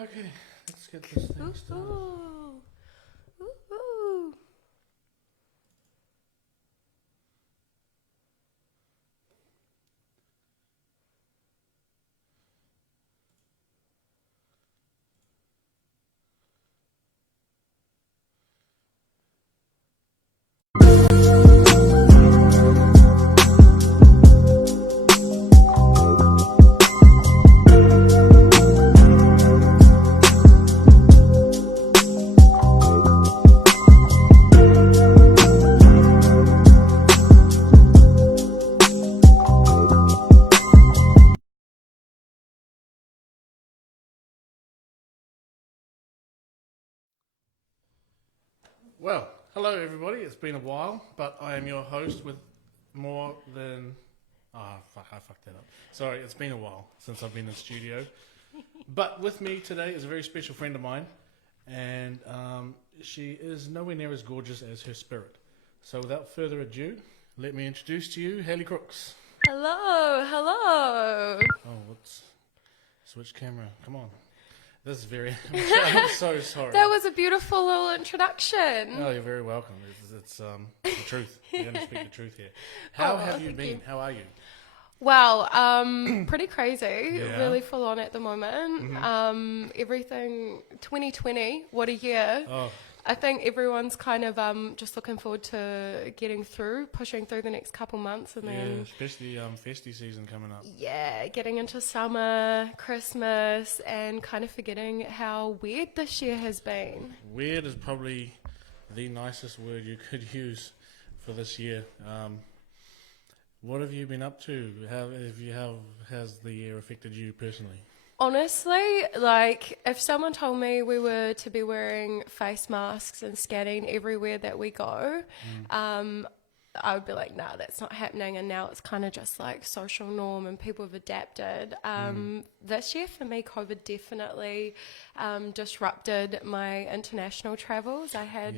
Okay, let's get this thing started. Ooh. Well, hello everybody. It's been a while, but I am your host with more than. Fuck, I fucked that up. Sorry, it's been a while since I've been in the studio. But with me today is a very special friend of mine, and she is nowhere near as gorgeous as her spirit. So without further ado, let me introduce to you Hayley Crooks. Hello. Oh, what's. Switch camera. Come on. This is very. I'm so sorry. That was a beautiful little introduction. Oh, you're very welcome. It's the truth. You're going to speak the truth here. How have you thank been? you. How are you? Well, pretty crazy. Yeah. Really full on at the moment. Everything 2020, what a year. Oh, I think everyone's kind of just looking forward to pushing through the next couple months, and yeah, then especially festy season coming up. getting into summer, Christmas, and kind of forgetting how weird this year has been. Weird is probably the nicest word you could use for this year. What have you been up to? Has the year affected you personally? Honestly, like, if someone told me we were to be wearing face masks and scanning everywhere that we go, I would be like, nah, that's not happening. And now it's kind of just like social norm and people have adapted. This year for me, COVID definitely disrupted my international travels. I had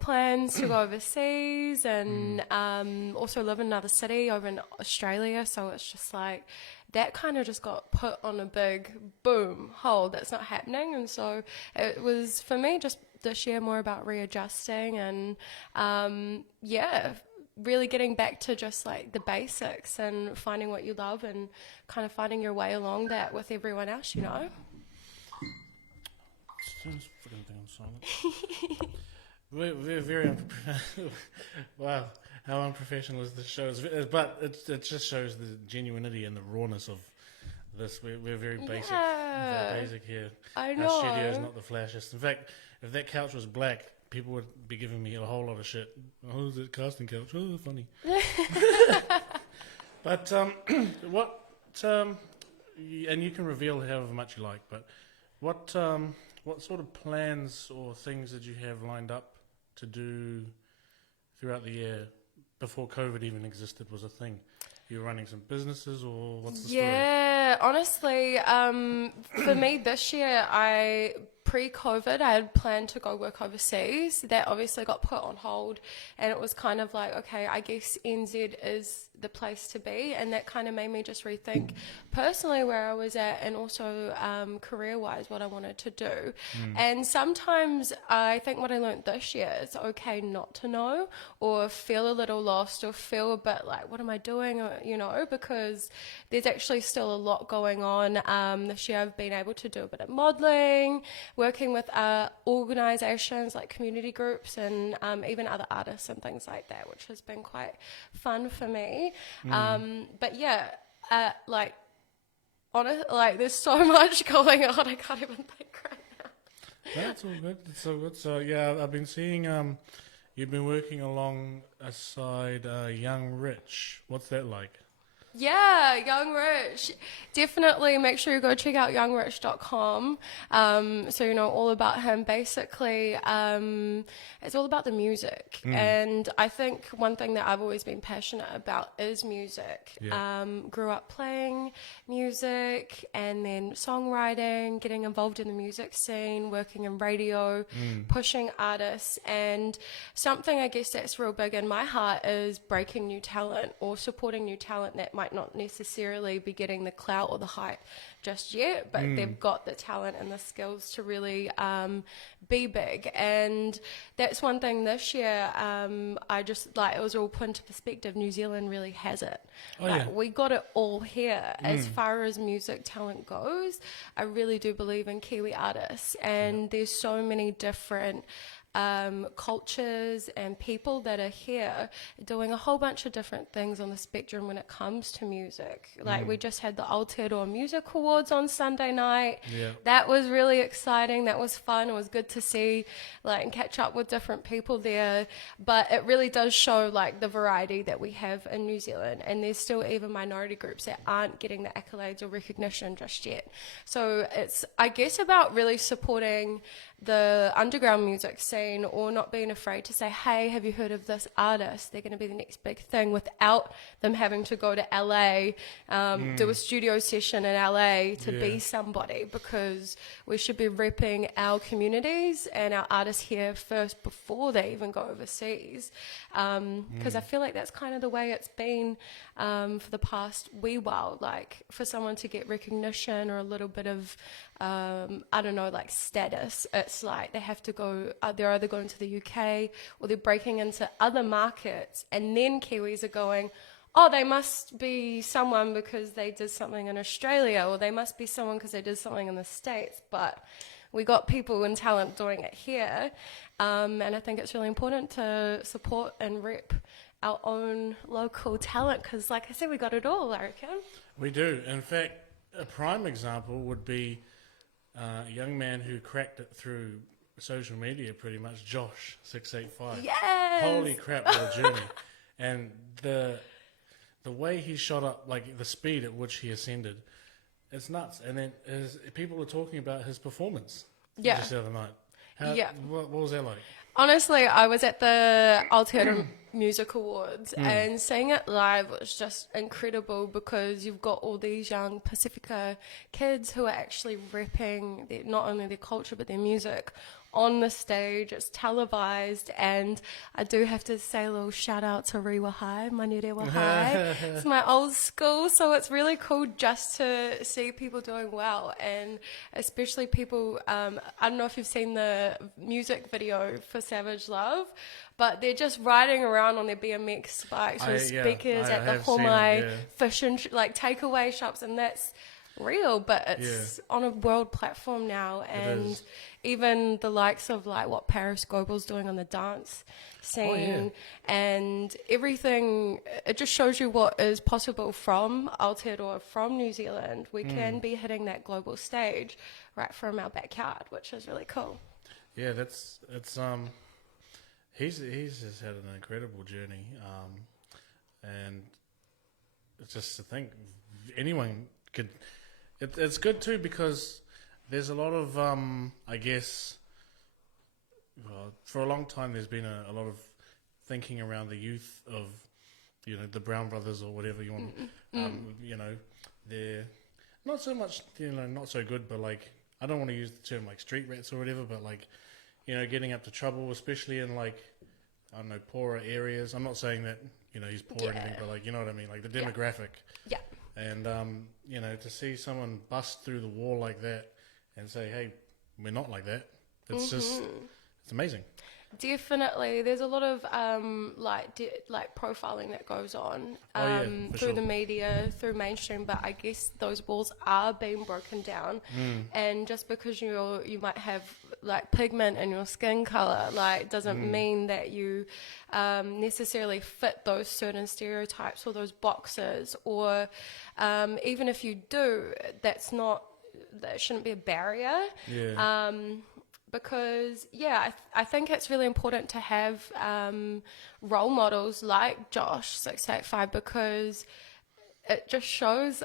plans to go overseas and also live in another city over in Australia. So it's just like, that kind of just got put on a big boom hold. That's not happening. And so it was, for me, just this year more about readjusting and really getting back to just like the basics and finding what you love and kind of finding your way along that with everyone else, you know. Turn this fucking thing on silent. We're very unprofessional. Wow, how unprofessional is this show? But it just shows the genuinity and the rawness of this. We're very basic, very basic here. I Our know. studio is not the flashiest. In fact, if that couch was black, people would be giving me a whole lot of shit. Oh, is it casting couch? Oh, funny. But and you can reveal however much you like, but what sort of plans or things did you have lined up to do throughout the year before COVID even existed was a thing? You were running some businesses, or what's the story? Yeah, honestly, for me this year, pre-COVID, I had planned to go work overseas. That obviously got put on hold, and it was kind of like, okay, I guess NZ is the place to be, and that kind of made me just rethink personally where I was at, and also career-wise what I wanted to do. And sometimes I think what I learned this year, it's okay not to know, or feel a little lost, or feel a bit like, what am I doing, or, you know, because there's actually still a lot going on. This year I've been able to do a bit of modelling, working with organisations like community groups and even other artists and things like that, which has been quite fun for me. But yeah, there's so much going on, I can't even think right now. That's all good. That's all good. So yeah, I've been seeing you've been working alongside Young Rich. What's that like? Yeah, Young Rich. Definitely make sure you go check out youngrich.com. So you know all about him. Basically, it's all about the music. And I think one thing that I've always been passionate about is music. Yeah. Grew up playing music and then songwriting, getting involved in the music scene, working in radio, pushing artists. And something I guess that's real big in my heart is breaking new talent or supporting new talent that might might not necessarily be getting the clout or the hype just yet, but they've got the talent and the skills to really be big. And that's one thing this year, I just, like, it was all put into perspective. New Zealand really has it. We got it all here. As far as music talent goes, I really do believe in Kiwi artists, and there's so many different cultures and people that are here doing a whole bunch of different things on the spectrum when it comes to music. Like we just had the Aotearoa Music Awards on Sunday night. That was really exciting. That was fun. It was good to see, like, and catch up with different people there. But it really does show, like, the variety that we have in New Zealand, and there's still even minority groups that aren't getting the accolades or recognition just yet. So it's, I guess, about really supporting the underground music scene, or not being afraid to say, hey, have you heard of this artist? They're going to be the next big thing, without them having to go to LA, do a studio session in LA to be somebody, because we should be repping our communities and our artists here first before they even go overseas. Because I feel like that's kind of the way it's been for the past wee while. Like, for someone to get recognition or a little bit of I don't know, like, status, it's like they have to go, they're either going to the UK or they're breaking into other markets, and then Kiwis are going, oh, they must be someone because they did something in Australia, or they must be someone because they did something in the States. But we got people and talent doing it here, and I think it's really important to support and rep our own local talent, because, like I said, we got it all, I reckon. We do. In fact, a prime example would be a young man who cracked it through social media, pretty much, Josh 685. Yes! Holy crap, what a journey. And the way he shot up, like, the speed at which he ascended, it's nuts. And then people were talking about his performance just the other night. What was that like? Honestly, I was at the Aotearoa Music Awards, and seeing it live was just incredible, because you've got all these young Pacifica kids who are actually repping not only their culture but their music on the stage. It's televised, and I do have to say a little shout out to Rewa High, Manurewa High. It's my old school, so it's really cool just to see people doing well, and especially people, I don't know if you've seen the music video for Savage Love, but they're just riding around on their BMX bikes with speakers at the Homai fish and like takeaway shops, and that's real, but it's on a world platform now, and even the likes of, like, what Paris Goebel's doing on the dance scene and everything. It just shows you what is possible from Aotearoa, from New Zealand. We can be hitting that global stage right from our backyard, which is really cool. Yeah, he's just had an incredible journey, and it's just to think anyone could. It's good too, because there's a lot of, I guess, well, for a long time there's been a lot of thinking around the youth of, the Brown Brothers or whatever you want. They're not so much, not so good, but, like, I don't want to use the term like street rats or whatever, but, like, getting up to trouble, especially in, like, I don't know, poorer areas. I'm not saying that, he's poor or anything, but, like, you know what I mean? Like, the demographic. Yeah. And, to see someone bust through the wall like that and say, hey, we're not like that, it's just, it's amazing. Definitely. There's a lot of, like profiling that goes on through the media, through mainstream, but I guess those walls are being broken down. And just because you might have, like, pigment in your skin color, like, doesn't mean that you necessarily fit those certain stereotypes or those boxes, or even if you do, that shouldn't be a barrier. Because I think it's really important to have role models like Josh 685, because it just shows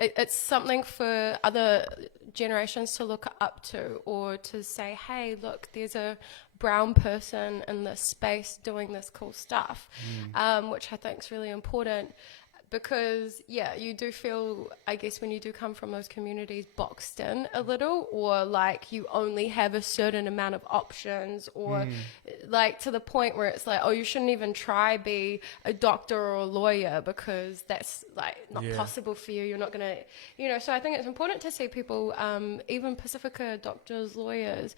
it's something for other generations to look up to, or to say, hey, look, there's a brown person in this space doing this cool stuff, which I think is really important. because you do feel, I guess, when you do come from those communities, boxed in a little, or like you only have a certain amount of options, or like to the point where it's like, oh, you shouldn't even try be a doctor or a lawyer because that's like not possible for you. You're not gonna, so I think it's important to see people, even Pacifica doctors, lawyers,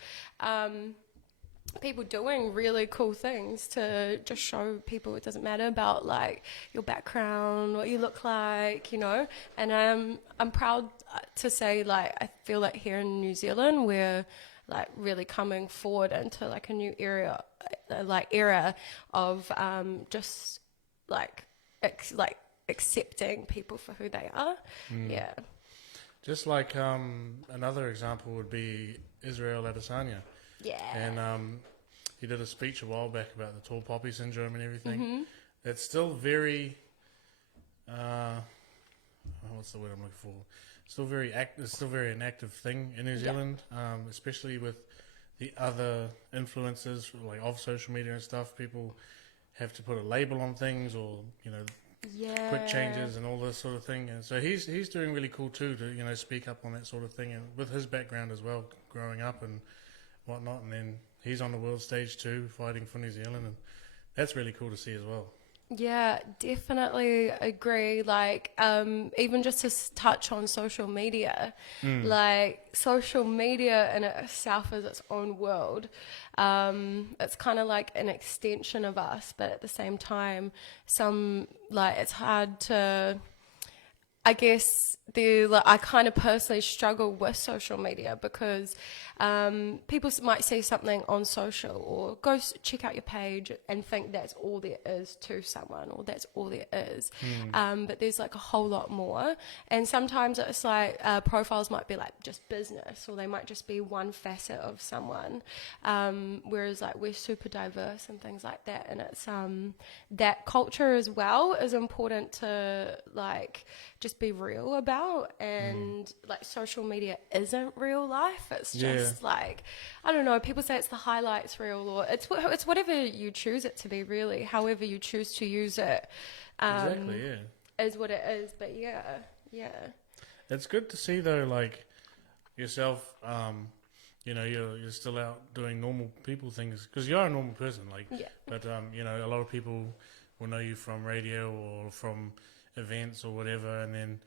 people doing really cool things to just show people it doesn't matter about like your background, what you look like, and I'm proud to say, like, I feel like here in New Zealand we're like really coming forward into like a new era of just like accepting people for who they are. Just like another example would be Israel Adesanya. Yeah. And he did a speech a while back about the tall poppy syndrome and everything. It's still very, what's the word I'm looking for? It's still very an active thing in New Zealand, especially with the other influences like of social media and stuff. People have to put a label on things, or quick changes and all this sort of thing. And so he's doing really cool too to speak up on that sort of thing, and with his background as well, growing up and whatnot, and then he's on the world stage too, fighting for New Zealand, and that's really cool to see as well. Yeah, definitely agree. Like, even just to touch on social media, like social media in itself is its own world. It's kind of like an extension of us, but at the same time, it's hard to, I guess I kind of personally struggle with social media because people might see something on social or go check out your page and think that's all there is to someone, or that's all there is. But there's like a whole lot more. And sometimes it's like profiles might be like just business, or they might just be one facet of someone. Whereas like we're super diverse and things like that. And it's that culture as well is important to like just be real about. And like social media isn't real life. It's just like, I don't know, people say it's the highlights reel, or it's whatever you choose it to be, really. However you choose to use it is what it is. But yeah it's good to see though, like yourself, you're still out doing normal people things, because you are a normal person, like but a lot of people will know you from radio or from events or whatever, and then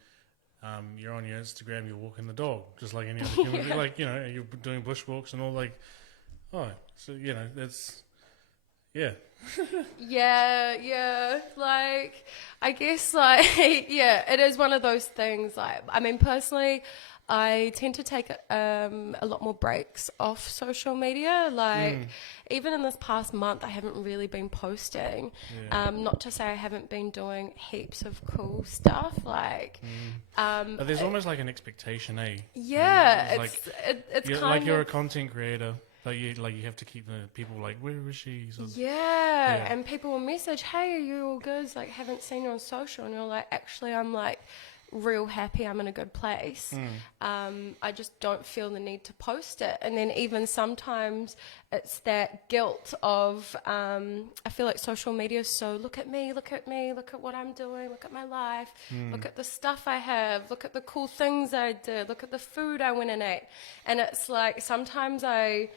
you're on your Instagram, you're walking the dog, just like any other human. Like, you're doing bushwalks and all, like, so, that's, like, I guess, like, it is one of those things, like, I mean, personally, I tend to take a lot more breaks off social media. Like, even in this past month, I haven't really been posting. Not to say I haven't been doing heaps of cool stuff. Like, but there's almost like an expectation, eh? Yeah, it's you're, kind like of, you're a content creator. You have to keep the people like, where is she? So, and people will message, hey, are you all good? Like, haven't seen you on social, and you're like, actually, I'm like real happy, I'm in a good place. I just don't feel the need to post it. And then even sometimes it's that guilt of I feel like social media is so, look at me, look at what I'm doing, look at my life, look at the stuff I have, look at the cool things I did, look at the food I went and ate. And it's like sometimes I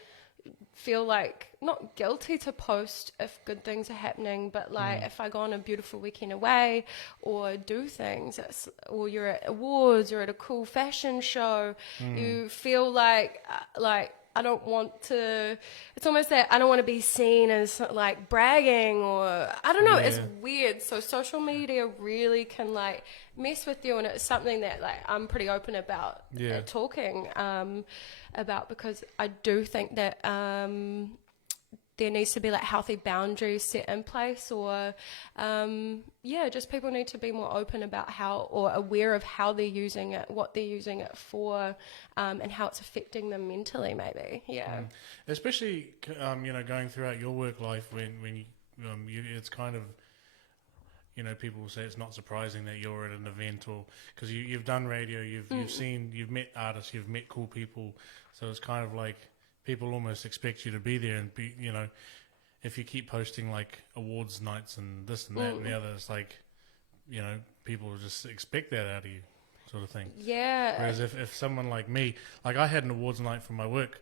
feel like not guilty to post if good things are happening, but like if I go on a beautiful weekend away or do things, or you're at awards or at a cool fashion show, you feel like I don't want to, it's almost that I don't want to be seen as like bragging, or I don't know, it's weird. So social media really can like mess with you, and it's something that like I'm pretty open about talking about, because I do think that there needs to be like healthy boundaries set in place, or just people need to be more open about how, or aware of how they're using it, what they're using it for, and how it's affecting them mentally, maybe. Especially going throughout your work life, when you it's kind of, people will say it's not surprising that you're at an event, or because you've done radio, you've met artists, you've met cool people, so it's kind of like people almost expect you to be there and be, if you keep posting like awards nights and this and that and the other, it's like, people just expect that out of you, sort of thing. Yeah. Whereas if someone like me, like I had an awards night for my work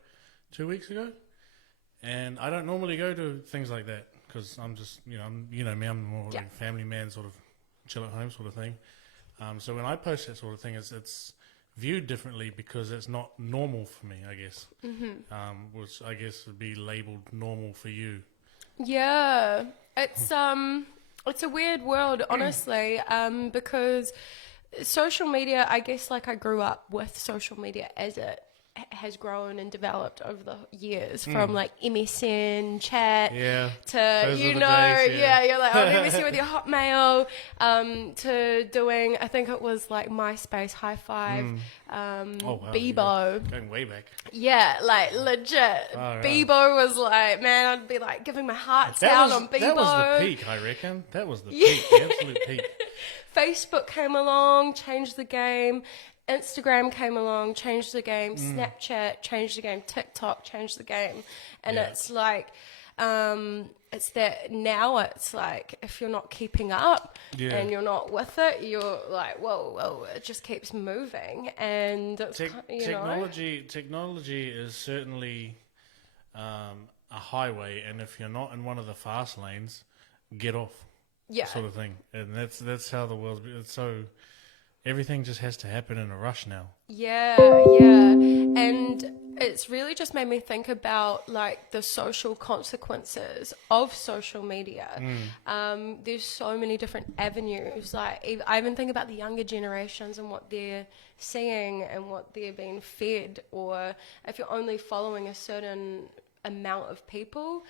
2 weeks ago, and I don't normally go to things like that because I'm just, me, I'm more like family man, sort of chill at home sort of thing. So when I post that sort of thing, it's viewed differently because it's not normal for me, I guess. Which I guess would be labelled normal for you. Yeah, it's a weird world, honestly, because social media, I guess, like I grew up with social media as it has grown and developed over the years, from like MSN chat to, those you were the know, days, yeah. you're like, oh, MSN with your Hotmail, to doing, I think it was like MySpace, High Five, Bebo. Going way back. Yeah, like legit. Bebo was like, man, I'd be like giving my hearts out on Bebo. That was the peak, I reckon. That was the peak, the absolute peak. Facebook came along, changed the game. Instagram came along, changed the game. Snapchat changed the game. TikTok changed the game. And it's like, it's that now it's like, if you're not keeping up and you're not with it, you're like, whoa, it just keeps moving. And it's, technology is certainly a highway, and if you're not in one of the fast lanes, get off. Yeah. Sort of thing. And that's how the world's, it's so, everything just has to happen in a rush now. Yeah. And it's really just made me think about like the social consequences of social media. There's so many different avenues. Like I even think about the younger generations and what they're seeing and what they're being fed, or if you're only following a certain amount of people,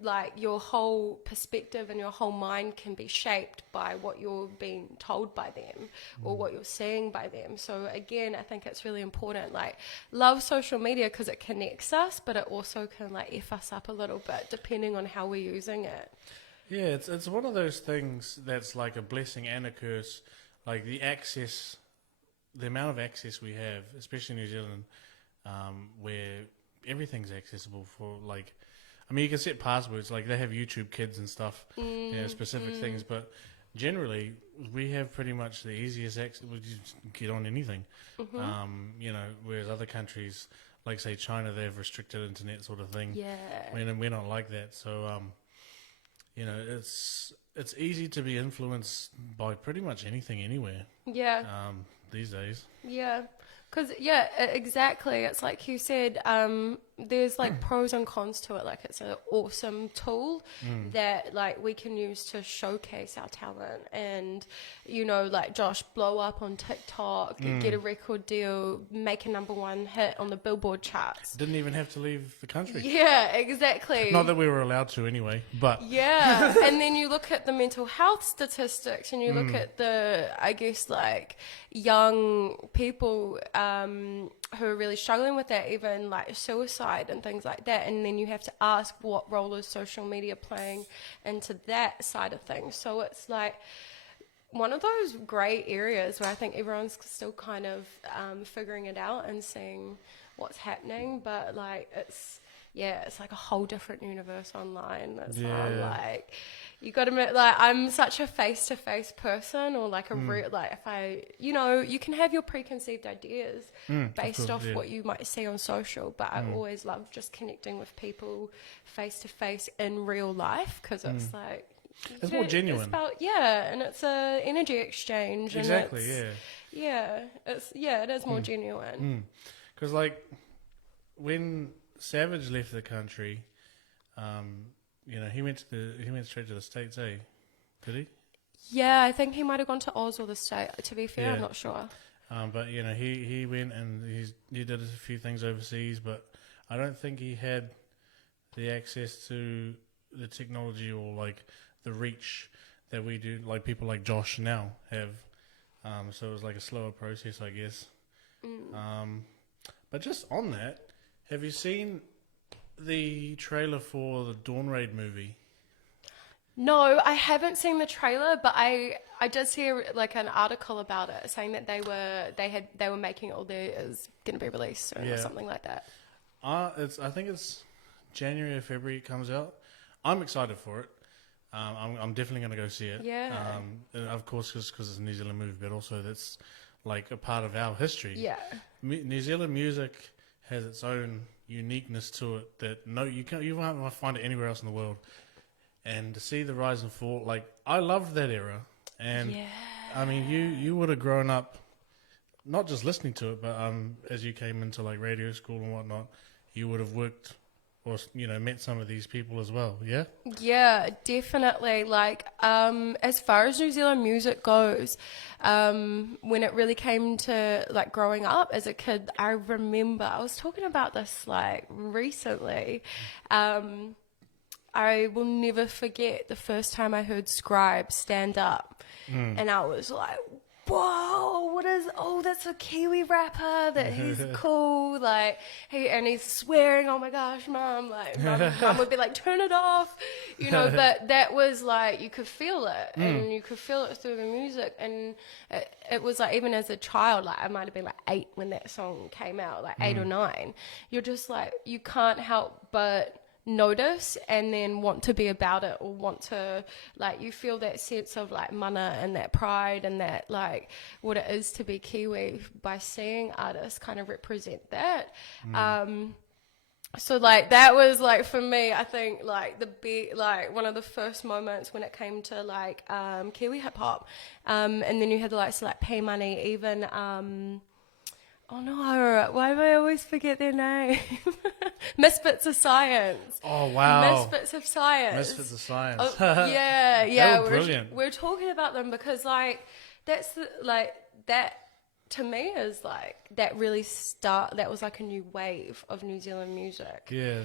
like your whole perspective and your whole mind can be shaped by what you're being told by them or what you're seeing by them. So again, I think it's really important, like, love social media because it connects us, but it also can like F us up a little bit depending on how we're using it. Yeah, it's one of those things that's like a blessing and a curse. Like the amount of access we have, especially in New Zealand, where everything's accessible for, like, I mean, you can set passwords, like they have YouTube Kids and stuff, specific things, but generally we have pretty much the easiest access. We just get on anything. Whereas other countries, like say China, they have restricted internet sort of thing. Yeah, we're not like that. So it's easy to be influenced by pretty much anything anywhere. Yeah. These days. Yeah. Because, exactly. It's like you said, there's like pros and cons to it. Like it's an awesome tool that like we can use to showcase our talent and, like Josh, blow up on TikTok, get a record deal, make a #1 hit on the Billboard charts. Didn't even have to leave the country. Yeah, exactly. Not that we were allowed to anyway, but. Yeah, and then you look at the mental health statistics and you look at the, I guess, like young people who are really struggling with that, even like suicide and things like that. And then you have to ask, what role is social media playing into that side of things? So it's like one of those grey areas where I think everyone's still kind of figuring it out and seeing what's happening. But like it's like a whole different universe online. That's like, you got to admit, like, I'm such a face-to-face person, or like a real, like, if I, you can have your preconceived ideas based off what you might see on social, but I always love just connecting with people face-to-face in real life, because it's like, it's more genuine. It's about, and it's a energy exchange. Exactly, and it is more genuine. Because like when Savage left the country, he went straight to the States, eh? Did he? Yeah, I think he might have gone to Oz or the State. To be fair, I'm not sure. But he went and he did a few things overseas, but I don't think he had the access to the technology or like the reach that we do, like people like Josh now have. So it was like a slower process, I guess. But just on that, have you seen the trailer for the Dawn Raid movie? No, I haven't seen the trailer, but I did see like an article about it saying that they were making it, or there is going to be released soon or something like that. I think it's January or February it comes out. I'm excited for it. I'm definitely going to go see it. Yeah. And of course, because it's a New Zealand movie, but also that's like a part of our history. Yeah. New Zealand music has its own uniqueness to it that you won't find it anywhere else in the world. And to see the rise and fall, like I loved that era, and Yeah. I mean, you would have grown up not just listening to it, but as you came into like radio school and whatnot, you would have worked or met some of these people as well. Yeah. Yeah, definitely. Like, as far as New Zealand music goes, when it really came to like growing up as a kid, I remember I was talking about this like recently. I will never forget the first time I heard Scribe stand up, and I was like, whoa, that's a Kiwi rapper, that he's cool, like, he's swearing, oh my gosh, mum, like, mum would be like, turn it off, but that was like, you could feel it, and you could feel it through the music, and it was like, even as a child, like, I might have been like 8 when that song came out, like 8 or 9, you're just like, you can't help but notice and then want to be about it, or want to, like, you feel that sense of like mana and that pride and that like what it is to be Kiwi by seeing artists kind of represent that. So like that was like for me, I think like like one of the first moments when it came to like Kiwi hip hop, and then you had the likes of like Pay Money, even oh no, why do I always forget their name? Misfits of Science. Oh, wow. Misfits of Science. Misfits of Science. Oh, yeah. They were brilliant. We're talking about them because, like, that to me is like, that was like a new wave of New Zealand music. Yeah.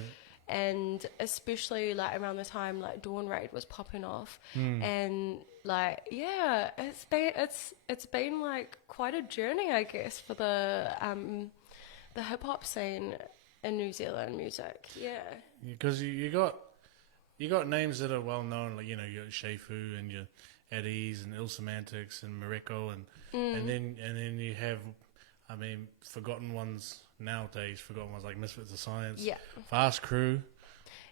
And especially like around the time like Dawn Raid was popping off, and like it's been like quite a journey, I guess, for the hip hop scene in New Zealand music. Yeah, because you got names that are well known, like your Shefu and your Eddie's and Ill Semantics and Mareko, and then you have, I mean, forgotten ones like Misfits of Science, Fast Crew.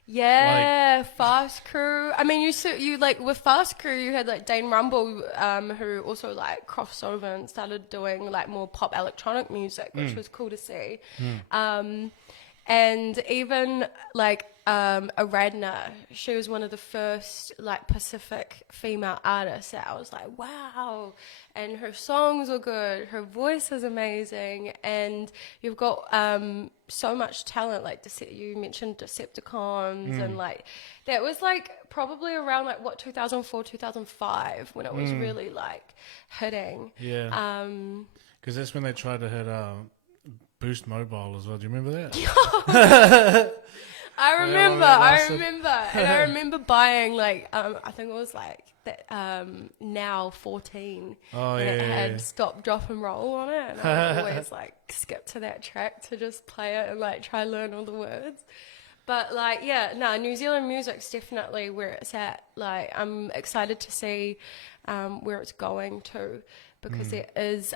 Yeah, Fast Crew. I mean, you like with Fast Crew, you had like Dane Rumble, who also like crossed over and started doing like more pop electronic music, which was cool to see. And even like Aradna, she was one of the first like Pacific female artists that I was like, wow. And her songs are good, her voice is amazing, and you've got so much talent. Like you mentioned Decepticons, and like that was like probably around like 2004, 2005 when it was really like hitting. Yeah. Because that's when they tried to hit Boost Mobile as well. Do you remember that? I remember, and I remember buying like I think it was like that Now 14, and it had Stop, Drop and Roll on it, and I would always like skip to that track to just play it and like try to learn all the words. But like New Zealand music's definitely where it's at. Like I'm excited to see where it's going to, because there is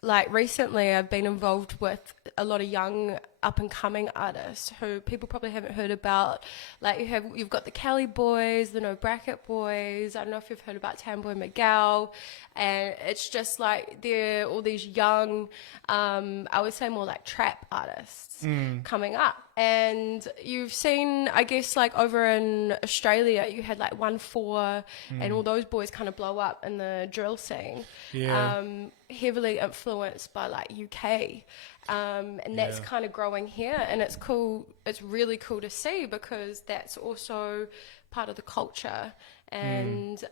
like recently I've been involved with a lot of young up and coming artists who people probably haven't heard about. Like you've got the Kelly Boys, the No Bracket Boys. I don't know if you've heard about Tamboy Miguel, and it's just like they're all these young, I would say more like trap artists coming up. And you've seen, I guess, like over in Australia, you had like 1-4 and all those boys kind of blow up in the drill scene. Yeah. Heavily influenced by like UK. And that's kind of growing here, and it's cool. It's really cool to see, because that's also part of the culture. And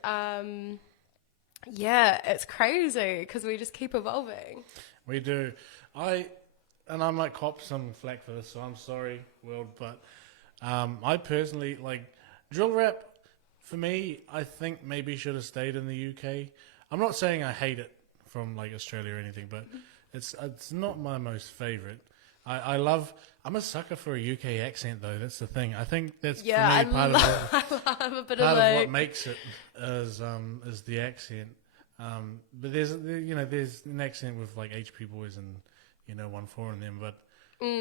it's crazy because we just keep evolving. We do. I might cop some flack for this, so I'm sorry, world, but I personally like drill rap. For me, I think maybe should have stayed in the UK. I'm not saying I hate it from like Australia or anything, but it's not my most favourite. I'm a sucker for a UK accent, though. That's the thing. I think that's for me I part love a bit of like, what makes it is the accent. But there's an accent with like HP Boys and 1-4 and them, but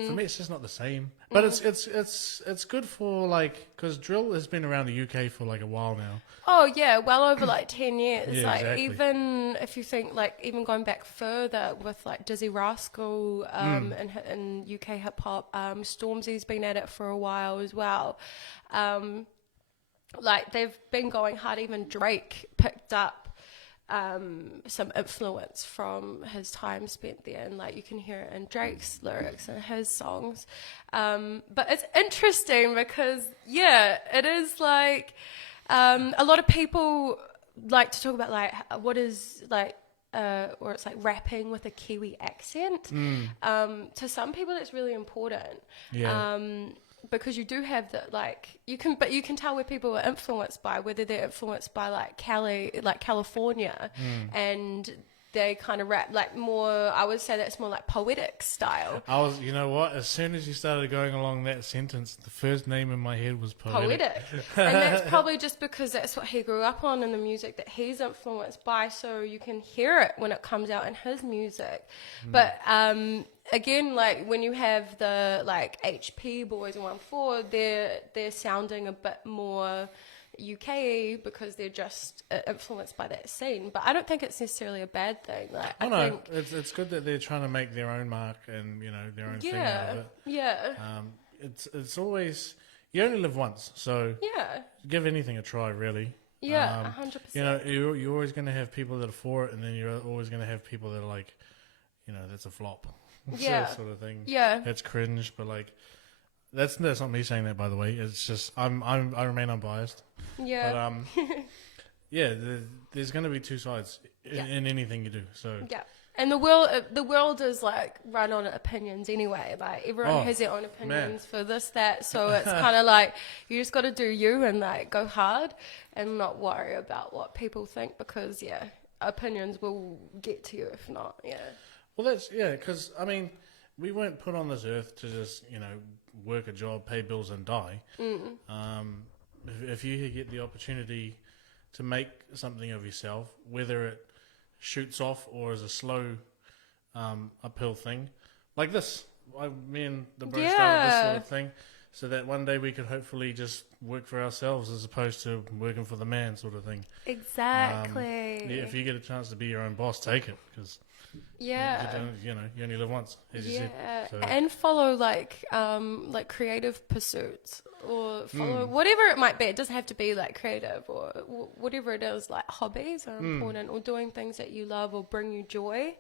for me, it's just not the same. But it's good for like, because drill has been around the UK for like a while now. Oh yeah, well over like 10 years. Yeah, like exactly. even if you think like even going back further with like Dizzy Rascal in UK hip hop, Stormzy's been at it for a while as well. Like they've been going hard. Even Drake picked up some influence from his time spent there, and like you can hear it in Drake's lyrics and his songs. But it's interesting because it is like a lot of people like to talk about like what is like or it's like rapping with a Kiwi accent. To some people it's really important. Because you do have that, like you can tell where people are influenced by, whether they're influenced by like California, and they kind of rap like more. I would say that's more like poetic style. You know what? As soon as you started going along that sentence, the first name in my head was poetic. And that's probably just because that's what he grew up on in the music that he's influenced by. So you can hear it when it comes out in his music. But again, like when you have the like HP Boys and 1-4, they're sounding a bit more UK because they're just influenced by that scene. But I don't think it's necessarily a bad thing. Like I think it's good that they're trying to make their own mark and their own thing out of it. It's always, you only live once, so give anything a try, really. 100%. You're always going to have people that are for it, and then you're always going to have people that are like, that's a flop. Sort of thing. That's cringe, but like that's not me saying that, by the way. It's just I remain unbiased. But there's going to be two sides in anything you do. So and the world is like run on opinions anyway. Like everyone has their own opinions for this, that. So it's kind of like you just got to do you and like go hard and not worry about what people think, because opinions will get to you if not. Well, that's because I mean, we weren't put on this earth to just work a job, pay bills, and die. If you get the opportunity to make something of yourself, whether it shoots off or is a slow uphill thing, like this, me and the bro started this sort of thing, so that one day we could hopefully just work for ourselves as opposed to working for the man, sort of thing. Exactly. If you get a chance to be your own boss, take it, because you only live once, as you said. So. And follow like creative pursuits, or follow whatever it might be. It doesn't have to be like creative, or whatever it is. Like hobbies are important, or doing things that you love or bring you joy.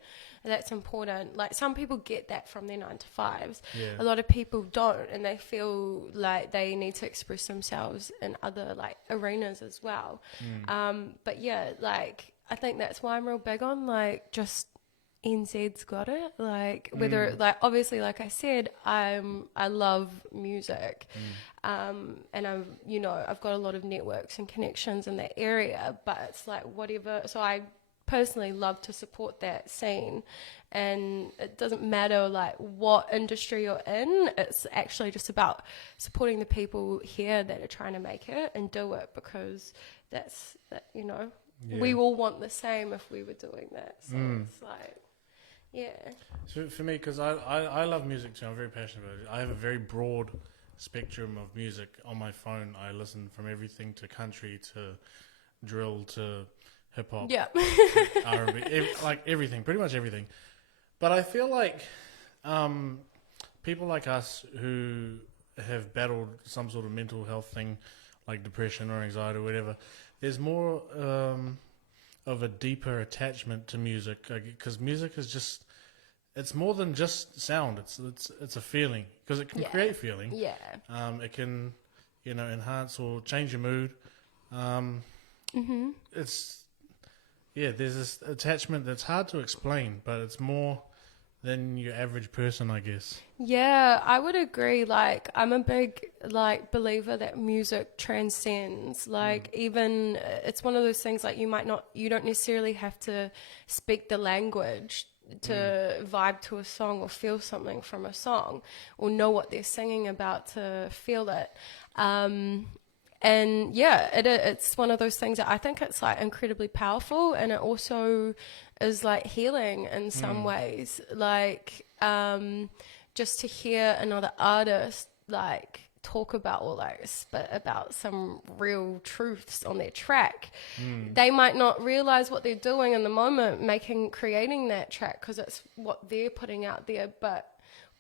That's important. Like some people get that from their 9-to-5s. A lot of people don't, and they feel like they need to express themselves in other like arenas as well. But like I think that's why I'm real big on like just NZ's got it. Like whether like obviously, like I said, I love music, and I've got a lot of networks and connections in that area. But it's like whatever. So I personally love to support that scene, and it doesn't matter like what industry you're in. It's actually just about supporting the people here that are trying to make it and do it, because that's that we all want the same if we were doing that. So it's like So for me, because I love music too, I'm very passionate about it. I have a very broad spectrum of music on my phone. I listen from everything to country to drill to hip hop, R&B, like everything, pretty much everything. But I feel like people like us who have battled some sort of mental health thing, like depression or anxiety or whatever, there's more of a deeper attachment to music, because music is just, it's more than just sound. It's a feeling, because it can create feeling. It can enhance or change your mood. There's this attachment that's hard to explain, but it's more than your average person, I guess. I would agree. Like I'm a big believer that music transcends. Like even it's one of those things, like you don't necessarily have to speak the language to vibe to a song or feel something from a song, or know what they're singing about to feel it. And it's one of those things that I think it's like incredibly powerful, and it also is like healing in some ways. Like just to hear another artist like talk about or like spit about some real truths on their track. They might not realize what they're doing in the moment, creating that track, because it's what they're putting out there, but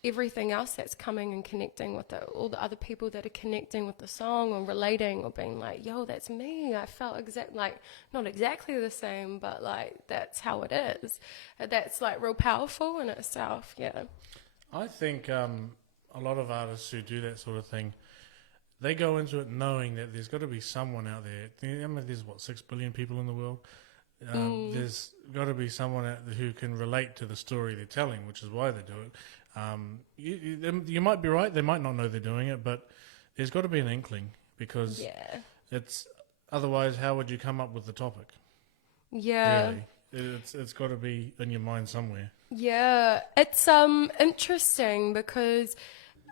everything else that's coming and connecting with it, all the other people that are connecting with the song or relating or being like, yo, that's me, I felt not exactly the same, but like that's how it is. That's like real powerful in itself. Yeah, I think a lot of artists who do that sort of thing, they go into it knowing that there's got to be someone out there. I mean, there's 6 billion people in the world. There's got to be someone out there who can relate to the story they're telling, which is why they do it. You might be right; they might not know they're doing it, but there's got to be an inkling, because it's otherwise, how would you come up with the topic? Yeah, really, it's got to be in your mind somewhere. Yeah, it's interesting because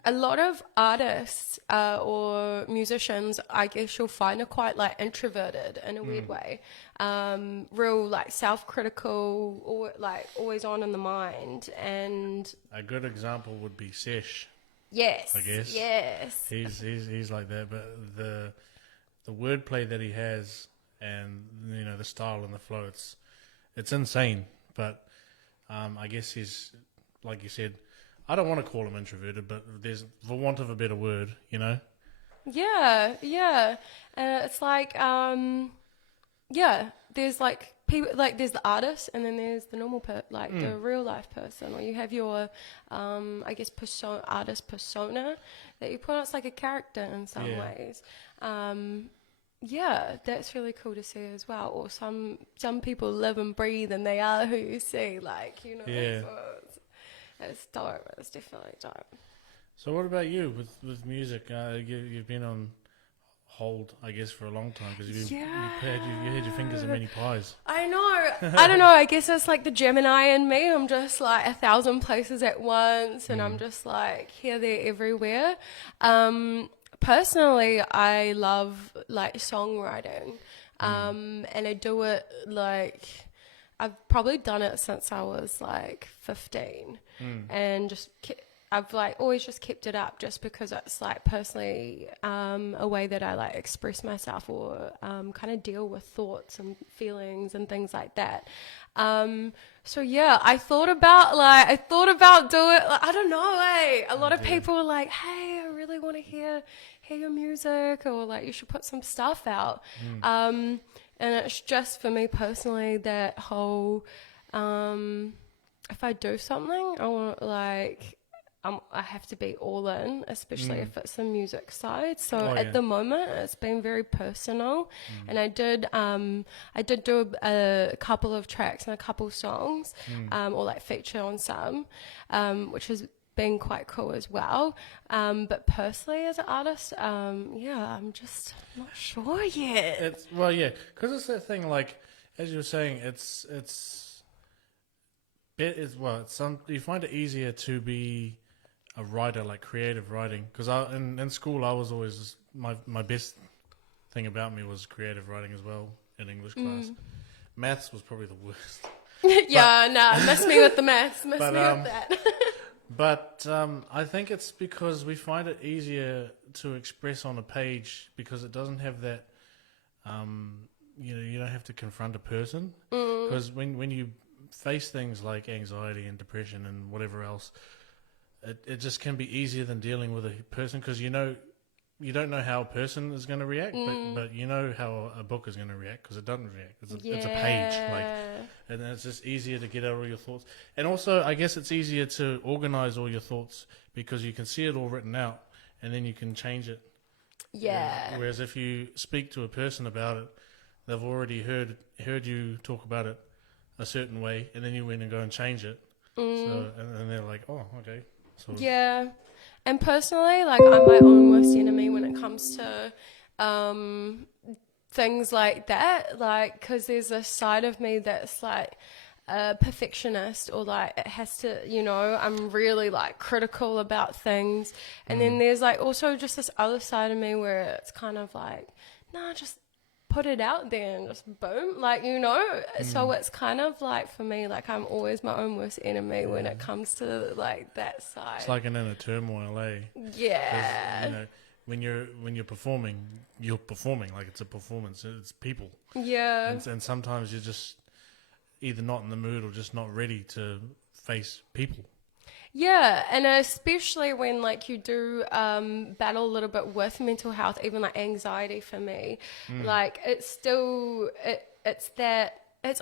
a lot of artists or musicians, I guess you'll find, are quite like introverted in a weird way. Real like self-critical, or like always on in the mind. And a good example would be Sesh. Yes, I guess. Yes, he's like that. But the wordplay that he has, and the style and the flow, it's insane. But I guess he's, like you said, I don't want to call him introverted, but there's, for want of a better word, Yeah, and it's like, there's like people, like there's the artist, and then there's the normal the real life person, or you have your, I guess, artist persona that you put on. It's like a character in some ways. Yeah, that's really cool to see as well. Or some people live and breathe, and they are who you see, Yeah. So it's dope. It's definitely dope. So what about you with music? You've been on hold, I guess, for a long time, because you had your fingers in many pies. I know. I don't know. I guess it's like the Gemini in me. I'm just like 1,000 places at once, and I'm just like here, there, everywhere. Personally, I love like songwriting, and I do it like I've probably done it since I was like 15, and just I've like always just kept it up, just because it's like personally a way that I like express myself, or kind of deal with thoughts and feelings and things like that. So yeah, I thought about doing, like, I don't know, a lot of people were like, hey, I really want to hear your music, or like you should put some stuff out. And it's just, for me personally, that whole, if I do something, I want I have to be all in, especially if it's the music side. So at the moment, it's been very personal, and I did do a couple of tracks and a couple songs, or like feature on some, which has been quite cool as well. But personally, as an artist, I'm just not sure yet. Because it's that thing, like as you were saying, you find it easier to be a writer, like creative writing, because in school I was always, my best thing about me was creative writing as well in English class. Maths was probably the worst. Miss me with the maths, miss me with that. But I think it's because we find it easier to express on a page, because it doesn't have that, you don't have to confront a person, because when you face things like anxiety and depression and whatever else, it just can be easier than dealing with a person, because you don't know how a person is going to react, but you know how a book is going to react, because it doesn't react. It's a page, and it's just easier to get out all your thoughts. And also, I guess it's easier to organize all your thoughts, because you can see it all written out, and then you can change it. Yeah. Whereas if you speak to a person about it, they've already heard you talk about it a certain way, and then you went and go and change it. So, and they're like, oh, okay. Sort of. Yeah. And personally, like, I'm my own worst enemy when it comes to things like that. Like, because there's a side of me that's like a perfectionist, or like it has to, I'm really like critical about things. And then there's like also just this other side of me where it's kind of like, nah, just put it out there and just boom, like, so it's kind of like, for me, like, I'm always my own worst enemy when it comes to like that side. It's like an inner turmoil, eh? Yeah. 'Cause, when you're performing like it's a performance. It's people. Yeah. And sometimes you're just either not in the mood or just not ready to face people. Yeah, and especially when like you do battle a little bit with mental health, even like anxiety for me, like it's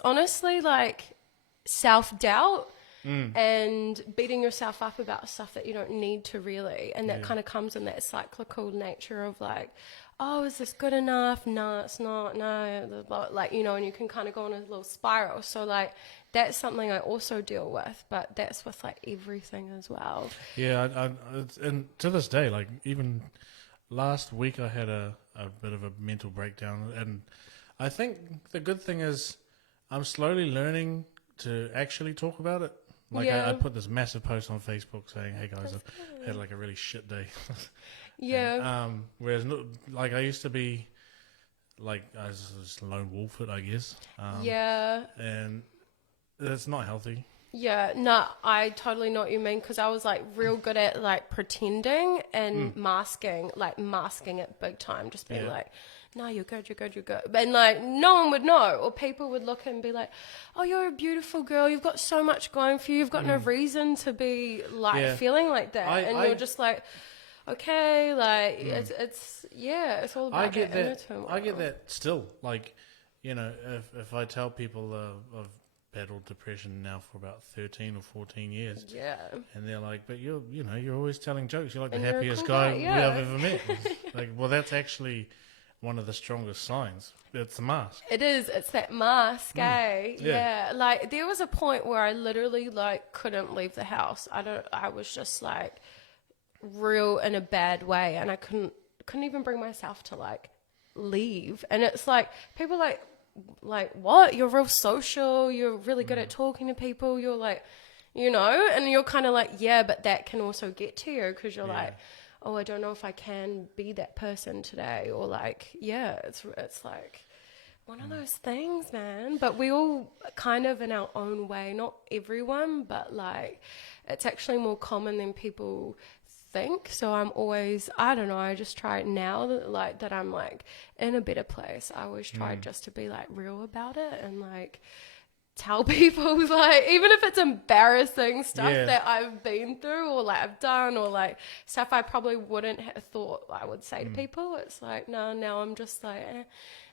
honestly like self-doubt and beating yourself up about stuff that you don't need to really, and that kind of comes in that cyclical nature of like, oh, is this good enough? No, it's not. No, like, and you can kind of go on a little spiral. So like, that's something I also deal with, but that's with like everything as well. Yeah, and to this day, like even last week I had a bit of a mental breakdown, and I think the good thing is I'm slowly learning to actually talk about it. Like I put this massive post on Facebook saying, hey guys, I've had like a really shit day. Yeah. And, whereas like I used to be like, I was just lone wolf it, I guess. Yeah. And it's not healthy. Yeah, no, I totally know what you mean, because I was like real good at like pretending and masking it big time, just being like, no, you're good. And like no one would know, or people would look and be like, oh, you're a beautiful girl, you've got so much going for you, you've got no reason to be like feeling like that. You're just like, okay, like it's all about that inner turmoil. I get that still. Like, if I tell people I've battled depression now for about 13 or 14 years. Yeah. And they're like, but you're always telling jokes. You're like and the happiest cool guy guy, we have ever met. Like, well, that's actually one of the strongest signs. It's the mask. It is. It's that mask, eh? Yeah. Like, there was a point where I literally, like, couldn't leave the house. I was just, like, real in a bad way. And I couldn't even bring myself to, like, leave. And it's like, people like, what? You're real social. You're really good at talking to people. You're like, and you're kind of like, yeah, but that can also get to you, because you're like, oh, I don't know if I can be that person today, or like, it's like one of those things, man. But we all kind of in our own way, not everyone, but like, it's actually more common than people think. So I'm always, I don't know, I just try it now that I'm like in a better place. I always try just to be like real about it and like tell people, like, even if it's embarrassing stuff that I've been through or like I've done, or like stuff I probably wouldn't have thought I would say to people. It's like, no, now I'm just like,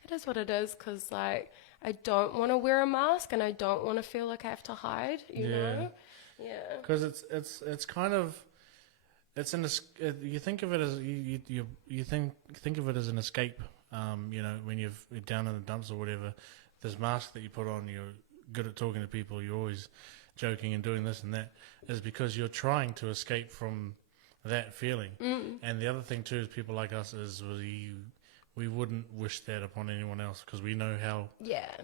it is what it is, because like I don't want to wear a mask and I don't want to feel like I have to hide, you know? Yeah. Because it's kind of, you think of it as you think of it as an escape. When you're down in the dumps or whatever, this mask that you put on, you're good at talking to people, you're always joking and doing this and that, is because you're trying to escape from that feeling. And the other thing too is people like us we wouldn't wish that upon anyone else, because we know how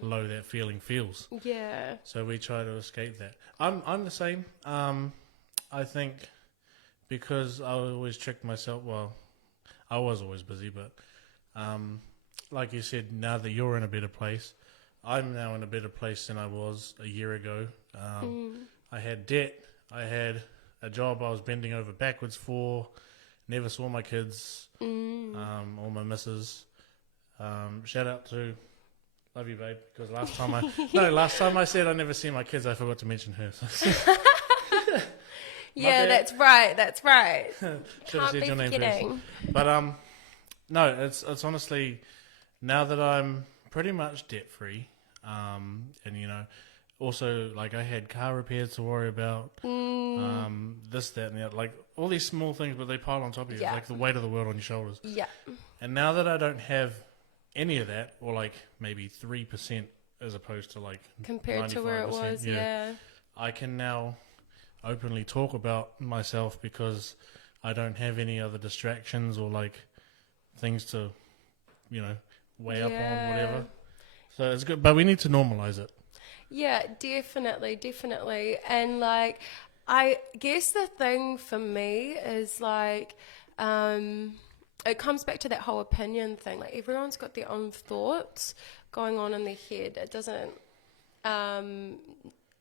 low that feeling feels. Yeah. So we try to escape that. I'm the same. I think because I always tricked myself. Well, I was always busy, but like you said, now that you're in a better place, I'm now in a better place than I was a year ago. I had debt. I had a job I was bending over backwards for. Never saw my kids or my missus. Shout out to, love you, babe, because last time I said I never see my kids, I forgot to mention her. Yeah, that's right. Should have said your name first. But no, it's honestly, now that I'm pretty much debt free, and also like I had car repairs to worry about, this, that, and the other, like all these small things, but they pile on top of you, like the weight of the world on your shoulders. Yeah. And now that I don't have any of that, or like maybe 3% as opposed to like compared to where it was, I can now openly talk about myself because I don't have any other distractions or like things to, weigh up on, whatever. So it's good, but we need to normalize it. Yeah, definitely. And like, I guess the thing for me is like, it comes back to that whole opinion thing. Like, everyone's got their own thoughts going on in their head. It doesn't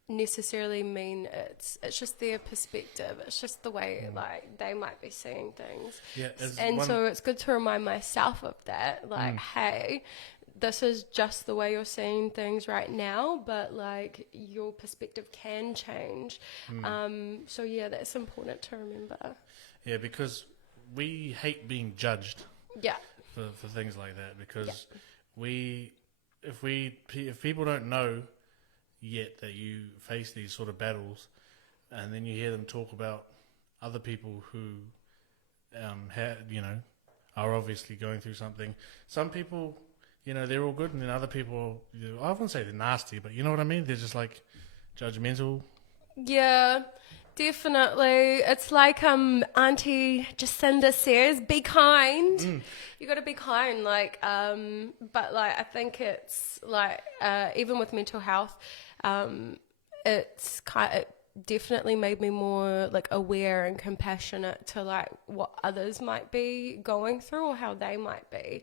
necessarily mean it's just their perspective. It's just the way like they might be seeing things. So it's good to remind myself of that. Like, hey, this is just the way you're seeing things right now, but like your perspective can change. So yeah, that's important to remember. Yeah, because we hate being judged. Yeah. For things like that, because if people don't know yet that you face these sort of battles, and then you hear them talk about other people who are obviously going through something. Some people, they're all good, and then other people, I wouldn't say they're nasty, but you know what I mean? They're just like judgmental. Yeah, definitely. It's like Auntie Jacinda says, be kind. You got to be kind, like, but like I think it's like even with mental health, it definitely made me more like aware and compassionate to like what others might be going through or how they might be,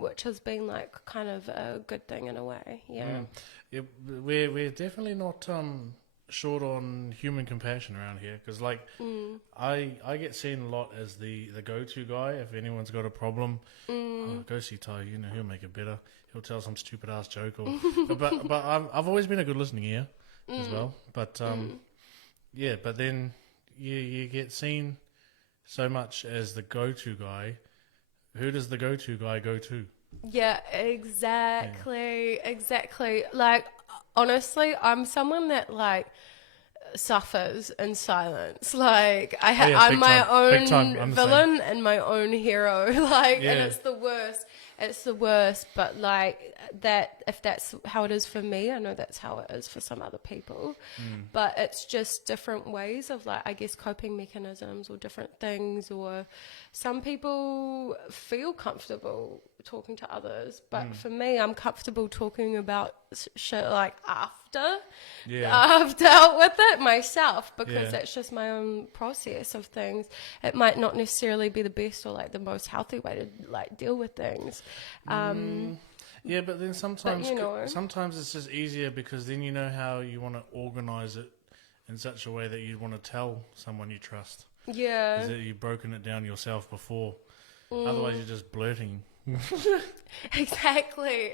which has been like kind of a good thing in a way. Yeah, we're definitely not short on human compassion around here, because like I get seen a lot as the go-to guy. If anyone's got a problem, go see Ty, he'll make it better. He'll tell some stupid ass joke, or but I've always been a good listening ear as well, but but then you get seen so much as the go-to guy. Who does the go-to guy go to? Yeah, exactly. Like, honestly, I'm someone that like suffers in silence. Like, I'm my own villain and my own hero. Like, and it's the worst. It's the worst. But like that, if that's how it is for me, I know that's how it is for some other people. But it's just different ways of like, I guess, coping mechanisms or different things. Or some people feel comfortable talking to others, but for me, I'm comfortable talking about shit like after I've dealt with it myself, because that's just my own process of things. It might not necessarily be the best or like the most healthy way to like deal with things. Yeah, but then sometimes it's just easier, because then you know how you want to organise it in such a way that you want to tell someone you trust. Yeah. Is that you've broken it down yourself before. Otherwise, you're just blurting. Exactly.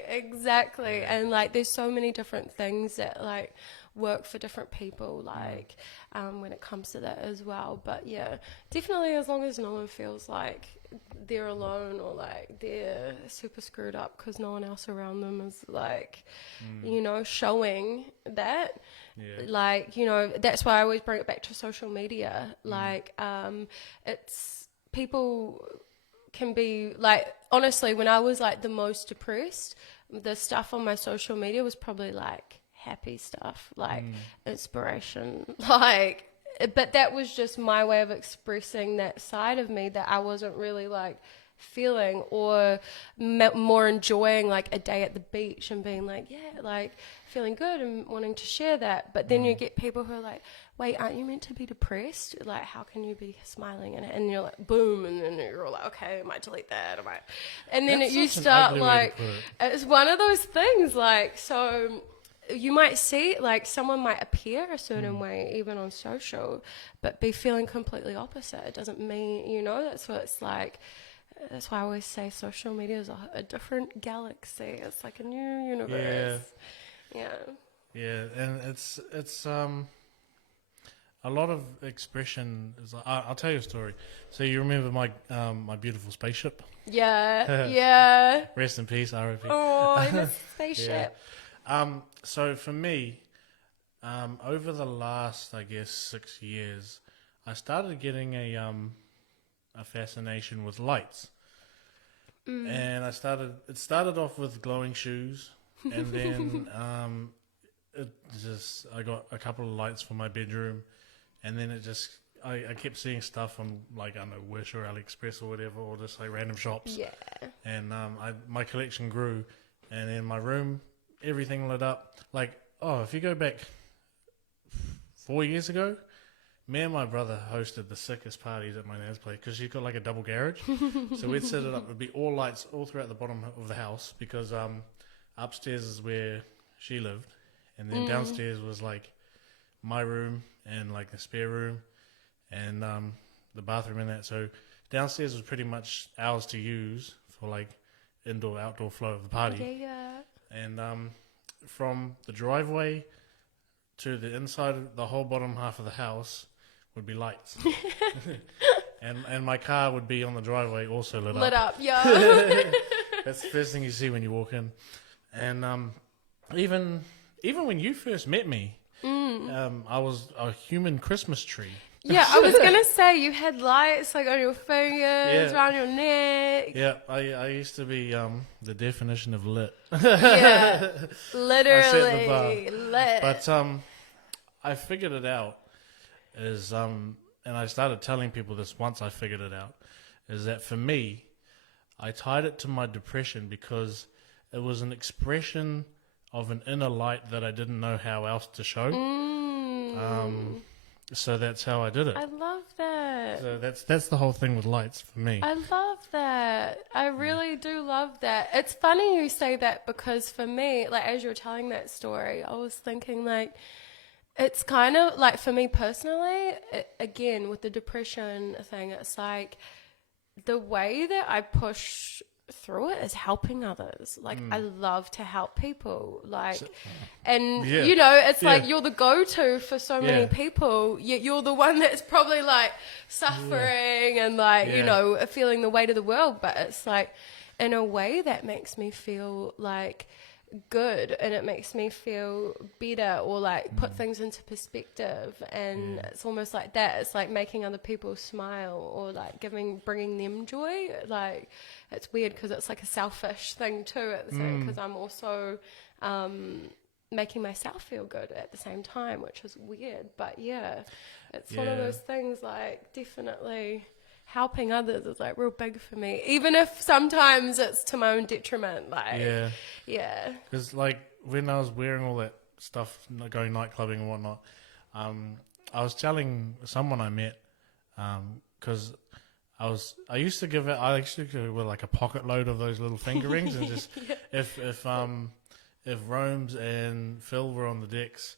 And like there's so many different things that like work for different people, like when it comes to that as well. But yeah, definitely, as long as no one feels like they're alone or like they're super screwed up because no one else around them is like showing that. Like, that's why I always bring it back to social media. Like it's people can be like, honestly, when I was like the most depressed, the stuff on my social media was probably like happy stuff, like inspiration, like, but that was just my way of expressing that side of me that I wasn't really like feeling, or more enjoying like a day at the beach and being like, like feeling good and wanting to share that. But then you get people who are like, wait, aren't you meant to be depressed? Like, how can you be smiling? And you're like, boom, and then you're like, okay, I might delete that, and then you start like, it's one of those things, like, so you might see, like, someone might appear a certain way even on social, but be feeling completely opposite. It doesn't mean, that's what it's like. That's why I always say social media is a different galaxy. It's like a new universe. Yeah, and it's a lot of expression. Is like, I'll tell you a story. So you remember my my beautiful spaceship? Yeah. Rest in peace, R.I.P. Oh, the spaceship. So for me, over the last, I guess, 6 years, I started getting a fascination with lights. And it started off with glowing shoes, and then I got a couple of lights for my bedroom, and then I kept seeing stuff on, like, I don't know, Wish or AliExpress or whatever, or just like random shops. Yeah. And my collection grew, and in my room, everything lit up. Like, if you go back 4 years ago, me and my brother hosted the sickest parties at my nan's place because she's got like a double garage. So we'd set it up. It'd be all lights all throughout the bottom of the house because upstairs is where she lived, and then downstairs was like my room and like the spare room and the bathroom and that. So downstairs was pretty much ours to use for like indoor outdoor flow of the party. Yeah. And from the driveway to the inside of the whole bottom half of the house would be lights. and my car would be on the driveway also lit up. Lit up, yeah. That's the first thing you see when you walk in. And even when you first met me, I was a human Christmas tree. Yeah, I was going to say, you had lights like on your fingers, around your neck. Yeah, I used to be the definition of lit. Yeah, literally lit. But I figured it out is, and I started telling people this once I figured it out, is that for me, I tied it to my depression because it was an expression of an inner light that I didn't know how else to show. So that's how I did it. I love that. So that's the whole thing with lights for me. I love that. I really do love that. It's funny you say that because for me, like as you're telling that story, I was thinking like, it's kind of like for me personally, again, with the depression thing, it's like the way that I push through it is helping others. Like I love to help people, like you know, it's like you're the go-to for so many people, yet you're the one that's probably like suffering and like you know, feeling the weight of the world, but it's like in a way that makes me feel like good and it makes me feel better or like put things into perspective, and it's almost like that. It's like making other people smile or like bringing them joy. Like it's weird because it's like a selfish thing too at the same, because I'm also making myself feel good at the same time, which is weird. But yeah, it's one of those things, like definitely helping others is like real big for me, even if sometimes it's to my own detriment. Like because like when I was wearing all that stuff, going nightclubbing and whatnot, I was telling someone I met, because I used to give with like a pocket load of those little finger rings, and just if Rome's and Phil were on the decks,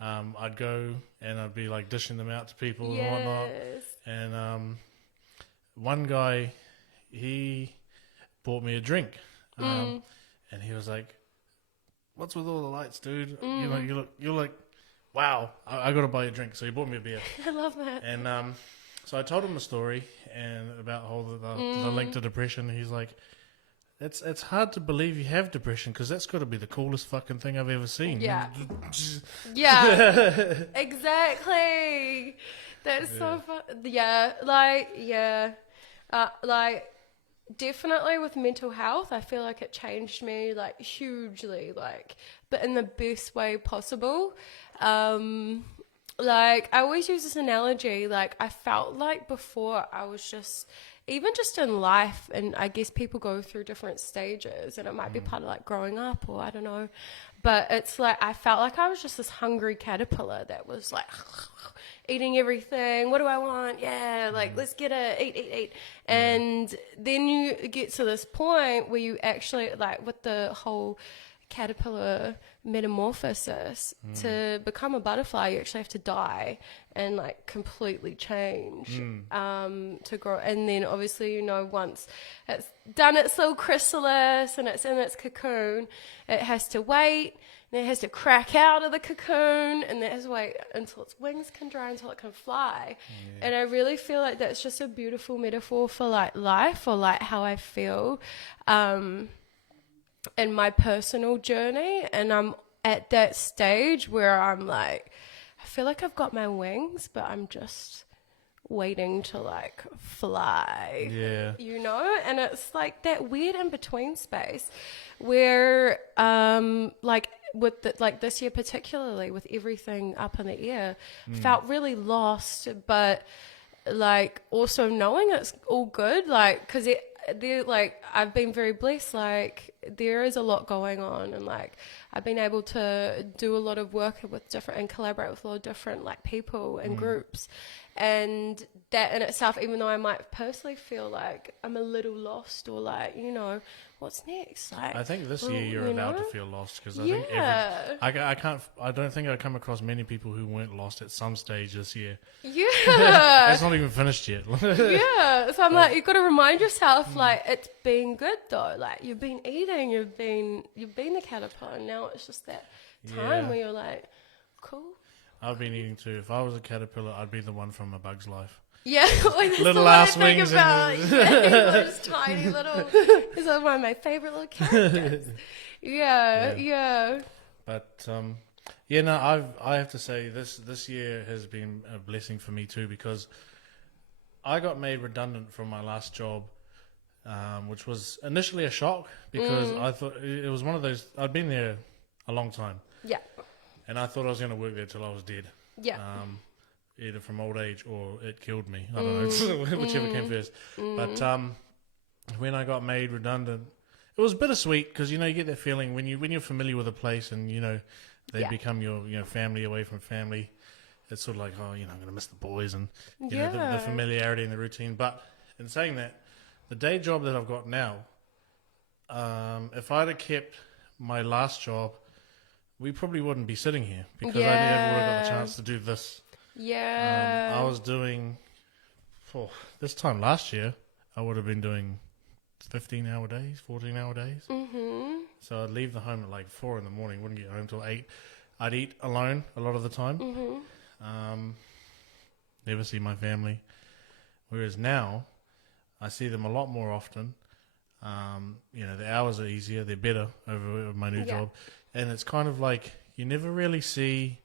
I'd go and I'd be like dishing them out to people and whatnot. And one guy, he bought me a drink, and he was like, "What's with all the lights, dude? You're like, wow, I got to buy you a drink." So he bought me a beer. I love that. And so I told him the story and about the link to depression. He's like, it's hard to believe you have depression because that's got to be the coolest fucking thing I've ever seen. Yeah. Yeah. Exactly. That's so fun. Yeah. Like definitely with mental health, I feel like it changed me like hugely, like, but in the best way possible. Like I always use this analogy, like I felt like before I was just, even just in life, and I guess people go through different stages and it might be part of like growing up or I don't know, but it's like I felt like I was just this hungry caterpillar that was like eating everything. What do I want? Yeah, like let's get it, eat. And then you get to this point where you actually, like with the whole caterpillar metamorphosis, to become a butterfly you actually have to die and like completely change to grow. And then obviously, you know, once it's done its little chrysalis and it's in its cocoon, it has to wait, and it has to crack out of the cocoon, and it has to wait until its wings can dry, until it can fly. And I really feel like that's just a beautiful metaphor for like life, or like how I feel in my personal journey. And I'm at that stage where I'm like, I feel like I've got my wings, but I'm just waiting to like fly. Yeah. You know? And it's like that weird in between space where like with like this year particularly, with everything up in the air, felt really lost, but like also knowing it's all good, like because they're like, I've been very blessed, like there is a lot going on, and like I've been able to do a lot of work with different and collaborate with a lot of different like people and groups, and that in itself, even though I might personally feel like I'm a little lost or like, you know, what's next? Like, I think this year you're allowed to feel lost, because I think I don't think I come across many people who weren't lost at some stage this year. Yeah. It's not even finished yet. Yeah. So I'm like, you've got to remind yourself, like, it's been good though. Like, you've been eating, you've been the caterpillar, and now it's just that time where you're like, cool. I've been eating too. If I was a caterpillar, I'd be the one from A Bug's Life. Yeah, like, little ass wings about. and Those tiny little. These are one of my favorite little characters. Yeah. But no, I have to say this year has been a blessing for me too, because I got made redundant from my last job, which was initially a shock, because I thought it was one of those. I'd been there a long time. Yeah. And I thought I was going to work there till I was dead. Yeah. Either from old age or it killed me. I don't know, whichever came first. But when I got made redundant, it was bittersweet, because you know you get that feeling when you're familiar with a place, and you know they become your family away from family. It's sort of like, oh, you know, I'm going to miss the boys and you know the familiarity and the routine. But in saying that, the day job that I've got now, if I'd have kept my last job, we probably wouldn't be sitting here, because I never would have got the chance to do this. Yeah. I was doing, this time last year, I would have been doing 15-hour days, 14-hour days. Mm-hmm. So I'd leave the home at like 4 in the morning, wouldn't get home till 8. I'd eat alone a lot of the time. Mm-hmm. Never see my family. Whereas now, I see them a lot more often. You know, the hours are easier, they're better over my new job. And it's kind of like, you never really see,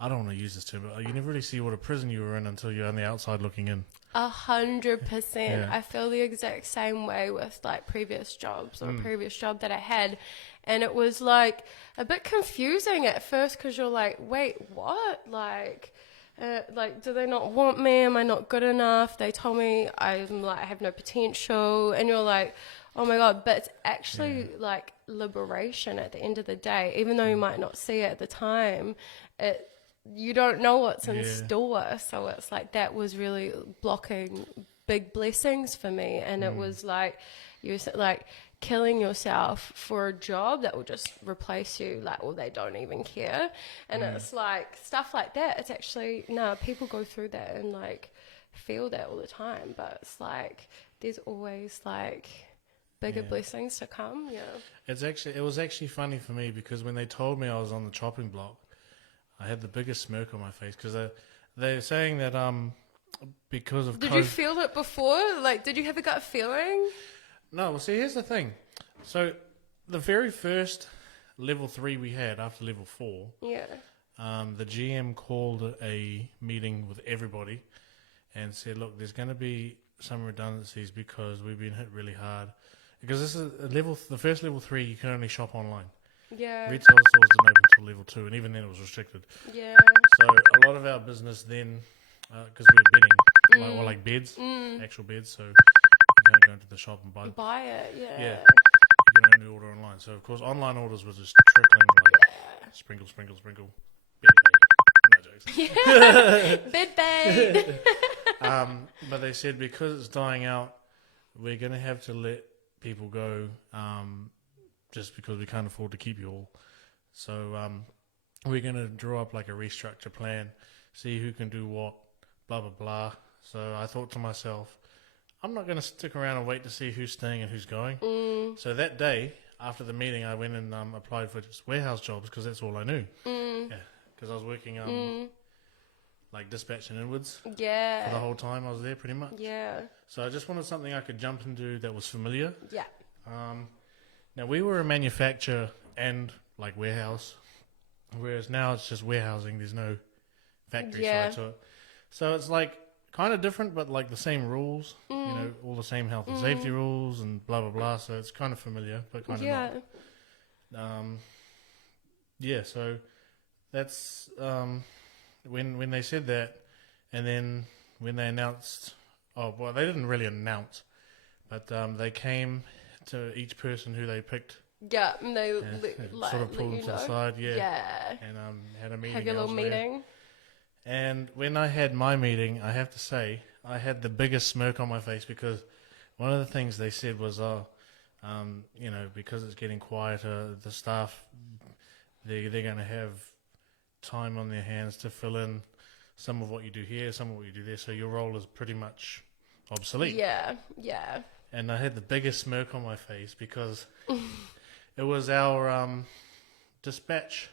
I don't want to use this term, but you never really see what a prison you were in until you're on the outside looking in. 100%. Yeah. I feel the exact same way with like previous jobs or a previous job that I had. And it was like a bit confusing at first, because you're like, wait, what? Like, do they not want me? Am I not good enough? They told me I have no potential. And you're like, oh my God. But it's actually like liberation at the end of the day. Even though you might not see it at the time, you don't know what's in store. So it's like, that was really blocking big blessings for me. And it was like, you like killing yourself for a job that will just replace you, like, well, they don't even care. And it's like stuff like that. It's actually, no, people go through that and like feel that all the time, but it's like there's always like bigger blessings to come. It was actually funny for me, because when they told me I was on the chopping block, I had the biggest smirk on my face, because they're saying that because of did you feel it before? Like, did you have a gut feeling? No, well, see, here's the thing. So, the very first level 3 we had after level 4, the GM called a meeting with everybody and said, look, there's going to be some redundancies because we've been hit really hard. Because this is the first level 3, you can only shop online. Yeah. Retail stores didn't open until level 2, and even then it was restricted. Yeah. So, a lot of our business then, because we were bedding, or like beds, actual beds, so you can't go into the shop and buy it, yeah, you can only order online. So of course online orders were just trickling, like sprinkle, bed bait. No jokes. Bed bait. But they said because it's dying out, we're going to have to let people go, just because we can't afford to keep you all. So we're going to draw up like a restructure plan, see who can do what, blah blah blah. So I thought to myself, I'm not going to stick around and wait to see who's staying and who's going. So that day, after the meeting, I went and applied for just warehouse jobs, because that's all I knew. Yeah, because I was working like dispatching inwards for the whole time I was there, pretty much. Yeah. So I just wanted something I could jump into that was familiar. Yeah. Now, we were a manufacturer and like warehouse, whereas now it's just warehousing. There's no factory side to it. So it's like kind of different, but like the same rules, you know, all the same health and safety rules and blah, blah, blah. So it's kind of familiar, but kind of not. So that's when they said that, and then when they announced, they didn't really announce, but they came to each person who they picked. Yeah, and they Sort of pulled them to the side, and had a meeting. Have your little meeting. And when I had my meeting, I have to say, I had the biggest smirk on my face because one of the things they said was, because it's getting quieter, the staff, they're going to have time on their hands to fill in some of what you do here, some of what you do there, so your role is pretty much obsolete. Yeah. And I had the biggest smirk on my face because it was our dispatch,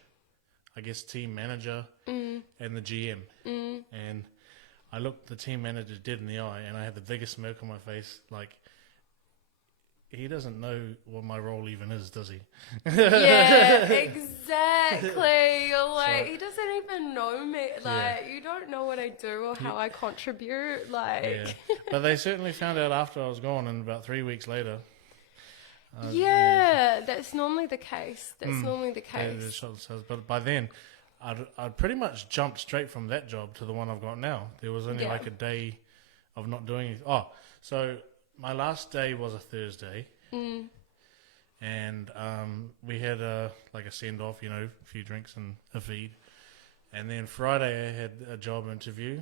I guess, team manager and the GM. And I looked the team manager dead in the eye, and I had the biggest smirk on my face, like, he doesn't know what my role even is, does he? Yeah, exactly. You're like, he doesn't even know me. Like, you don't know what I do or how I contribute. Like, yeah. But they certainly found out after I was gone, and about 3 weeks later. That's normally the case. But by then, I'd pretty much jumped straight from that job to the one I've got now. There was only like a day of not doing anything. Oh, so my last day was a Thursday, and we had a send off, a few drinks and a feed, and then Friday I had a job interview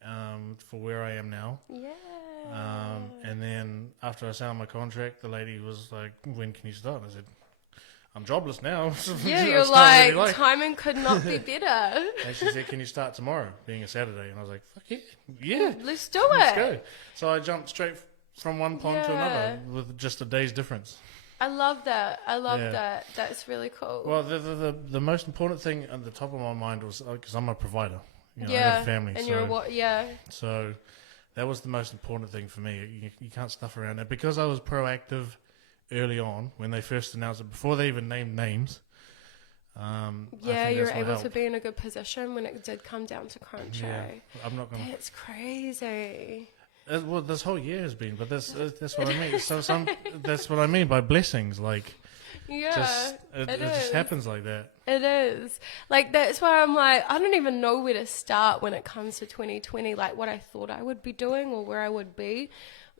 for where I am now. Yeah. And then after I signed my contract, the lady was like, "When can you start?" And I said, "I'm jobless now." Yeah, you're like, timing could not be better. And she said, "Can you start tomorrow, being a Saturday?" And I was like, "Fuck yeah, let's do it. Let's go." So I jumped straight from one pond to another with just a day's difference. I love that. That. That's really cool. Well, the most important thing at the top of my mind was, because I'm a provider, I have a family. And so, you're what? Yeah. So that was the most important thing for me. You can't stuff around it. Because I was proactive early on, when they first announced it, before they even named names. You're able to be in a good position when it did come down to crunch. Yeah, I'm not gonna. That's crazy. Well, this whole year has been, but that's what I mean. So that's what I mean by blessings. Like, it just happens like that. It is. Like, that's why I'm like, I don't even know where to start when it comes to 2020, like what I thought I would be doing or where I would be.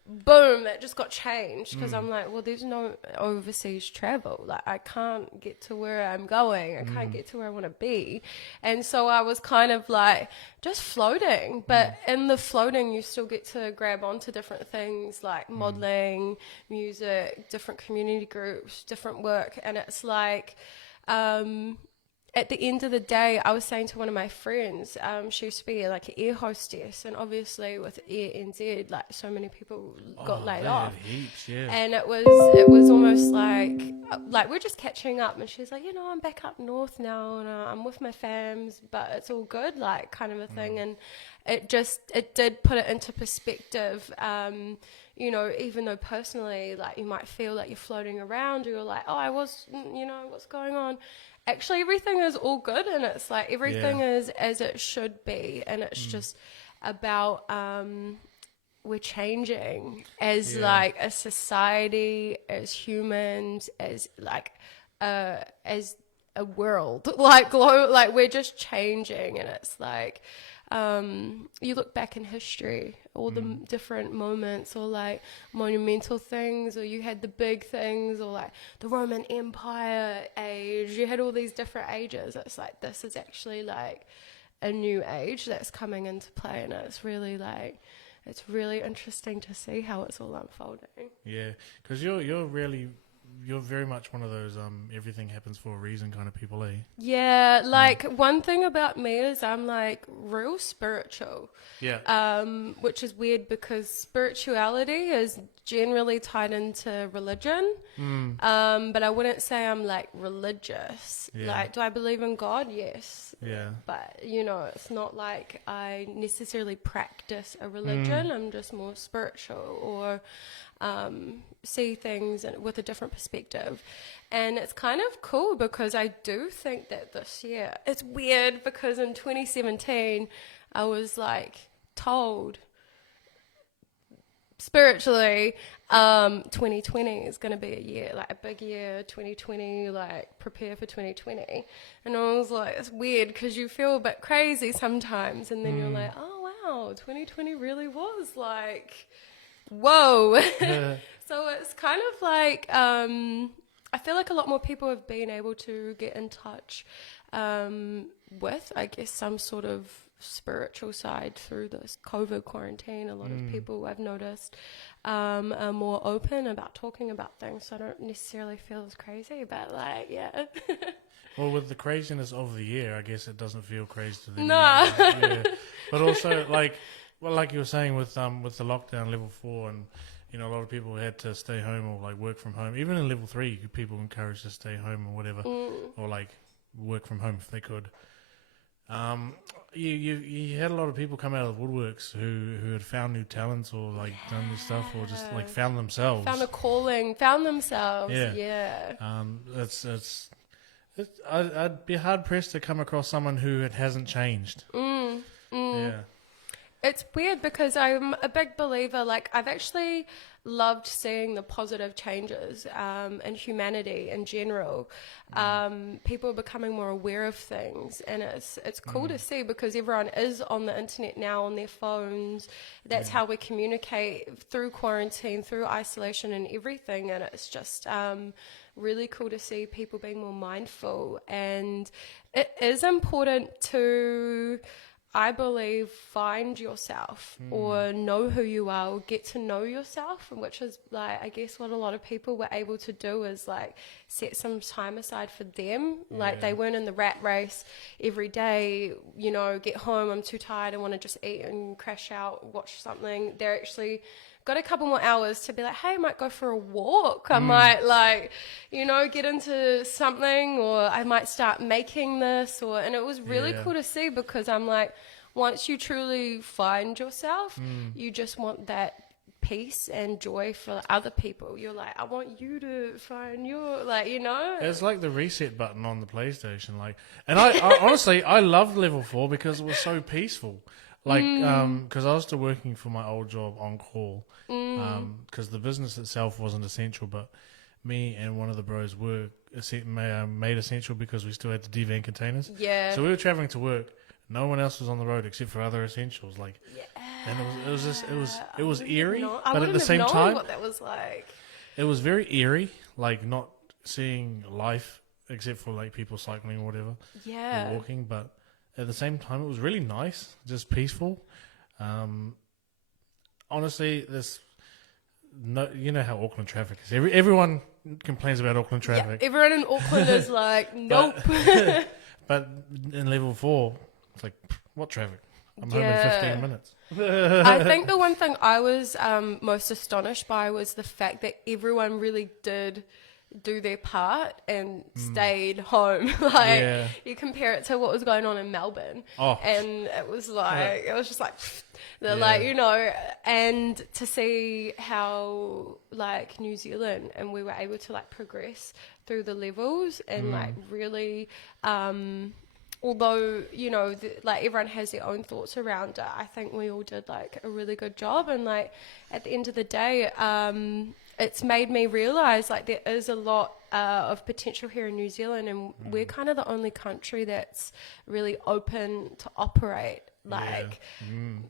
Boom, that just got changed because I'm like, well, there's no overseas travel. Like, I can't get to where I'm going. I can't get to where I want to be. And so I was kind of like just floating. But in the floating, you still get to grab onto different things like modeling, music, different community groups, different work. And it's like, at the end of the day, I was saying to one of my friends, she used to be like an air hostess, and obviously with Air NZ, like so many people got laid off. Heaps, yeah. And it was almost like we're just catching up, and she's like, I'm back up north now, and I'm with my fams, but it's all good, like kind of a thing. And it did put it into perspective. Even though personally, like you might feel like you're floating around, or you're like, oh, I was, what's going on? Actually, everything is all good, and it's like everything is as it should be, and it's just about we're changing as like a society, as humans, as like as a world, like we're just changing, and it's like you look back in history, all the different moments or like monumental things, or you had the big things, or like the Roman Empire age, you had all these different ages. It's like this is actually like a new age that's coming into play, and it's really interesting to see how it's all unfolding. Yeah, because you're very much one of those everything happens for a reason kind of people, eh? Yeah, like one thing about me is I'm like real spiritual. Yeah. Which is weird because spirituality is generally tied into religion. But I wouldn't say I'm like religious. Yeah. Like, do I believe in God? Yes. Yeah. But it's not like I necessarily practice a religion. I'm just more spiritual, or see things with a different perspective. And it's kind of cool because I do think that this year, it's weird because in 2017 I was like told spiritually 2020 is going to be a year, like a big year, 2020, like prepare for 2020. And I was like, it's weird because you feel a bit crazy sometimes, and then you're like, oh wow, 2020 really was like whoa. So So it's kind of like, I feel like a lot more people have been able to get in touch with, I guess, some sort of spiritual side through this COVID quarantine. A lot of people I've noticed are more open about talking about things. So I don't necessarily feel as crazy, but like, yeah. Well, with the craziness of the year, I guess it doesn't feel crazy to them. No. Yeah. But also, like you were saying with the lockdown level 4, and you know, a lot of people had to stay home or like work from home. Even in level 3, people encouraged to stay home or whatever, or like work from home if they could. You had a lot of people come out of the woodworks who had found new talents or like done new stuff or just like found themselves. Found a calling, found themselves. Yeah. I'd be hard pressed to come across someone who hasn't changed. Yeah. It's weird because I'm a big believer, like I've actually loved seeing the positive changes in humanity in general. People are becoming more aware of things, and it's cool to see because everyone is on the internet now on their phones. That's how we communicate through quarantine, through isolation and everything, and it's just really cool to see people being more mindful. And it is important to, I believe, find yourself or know who you are or get to know yourself, which is like, I guess what a lot of people were able to do is like set some time aside for them. Like they weren't in the rat race every day, you know, get home, I'm too tired, I want to just eat and crash out, watch something. They're actually got a couple more hours to be like, hey, I might go for a walk. I might like, you know, get into something, or I might start making this, and it was really cool to see because I'm like, once you truly find yourself, you just want that peace and joy for other people. You're like, I want you to find your, like, you know. It's like the reset button on the PlayStation. Like, and I honestly, I loved level 4 because it was so peaceful. Like, because I was still working for my old job on call, because the business itself wasn't essential, but me and one of the bros were made essential because we still had to devan containers. Yeah. So we were traveling to work. No one else was on the road except for other essentials. Like, and it was eerie, but at the same time, what that was like. It was very eerie, like not seeing life except for like people cycling or whatever, or walking, but. At the same time, it was really nice, just peaceful. Honestly, you know how Auckland traffic is. Everyone complains about Auckland traffic. Yeah, everyone in Auckland is like, nope. But in level 4, it's like, what traffic? I'm home in 15 minutes. I think the one thing I was most astonished by was the fact that everyone really did do their part and stayed home. Like you compare it to what was going on in Melbourne, and it was like it was just like they're like, you know, and to see how like New Zealand, and we were able to like progress through the levels and like really although, you know, like everyone has their own thoughts around it, I think we all did like a really good job. And like at the end of the day, it's made me realise like there is a lot of potential here in New Zealand, and we're kind of the only country that's really open to operate like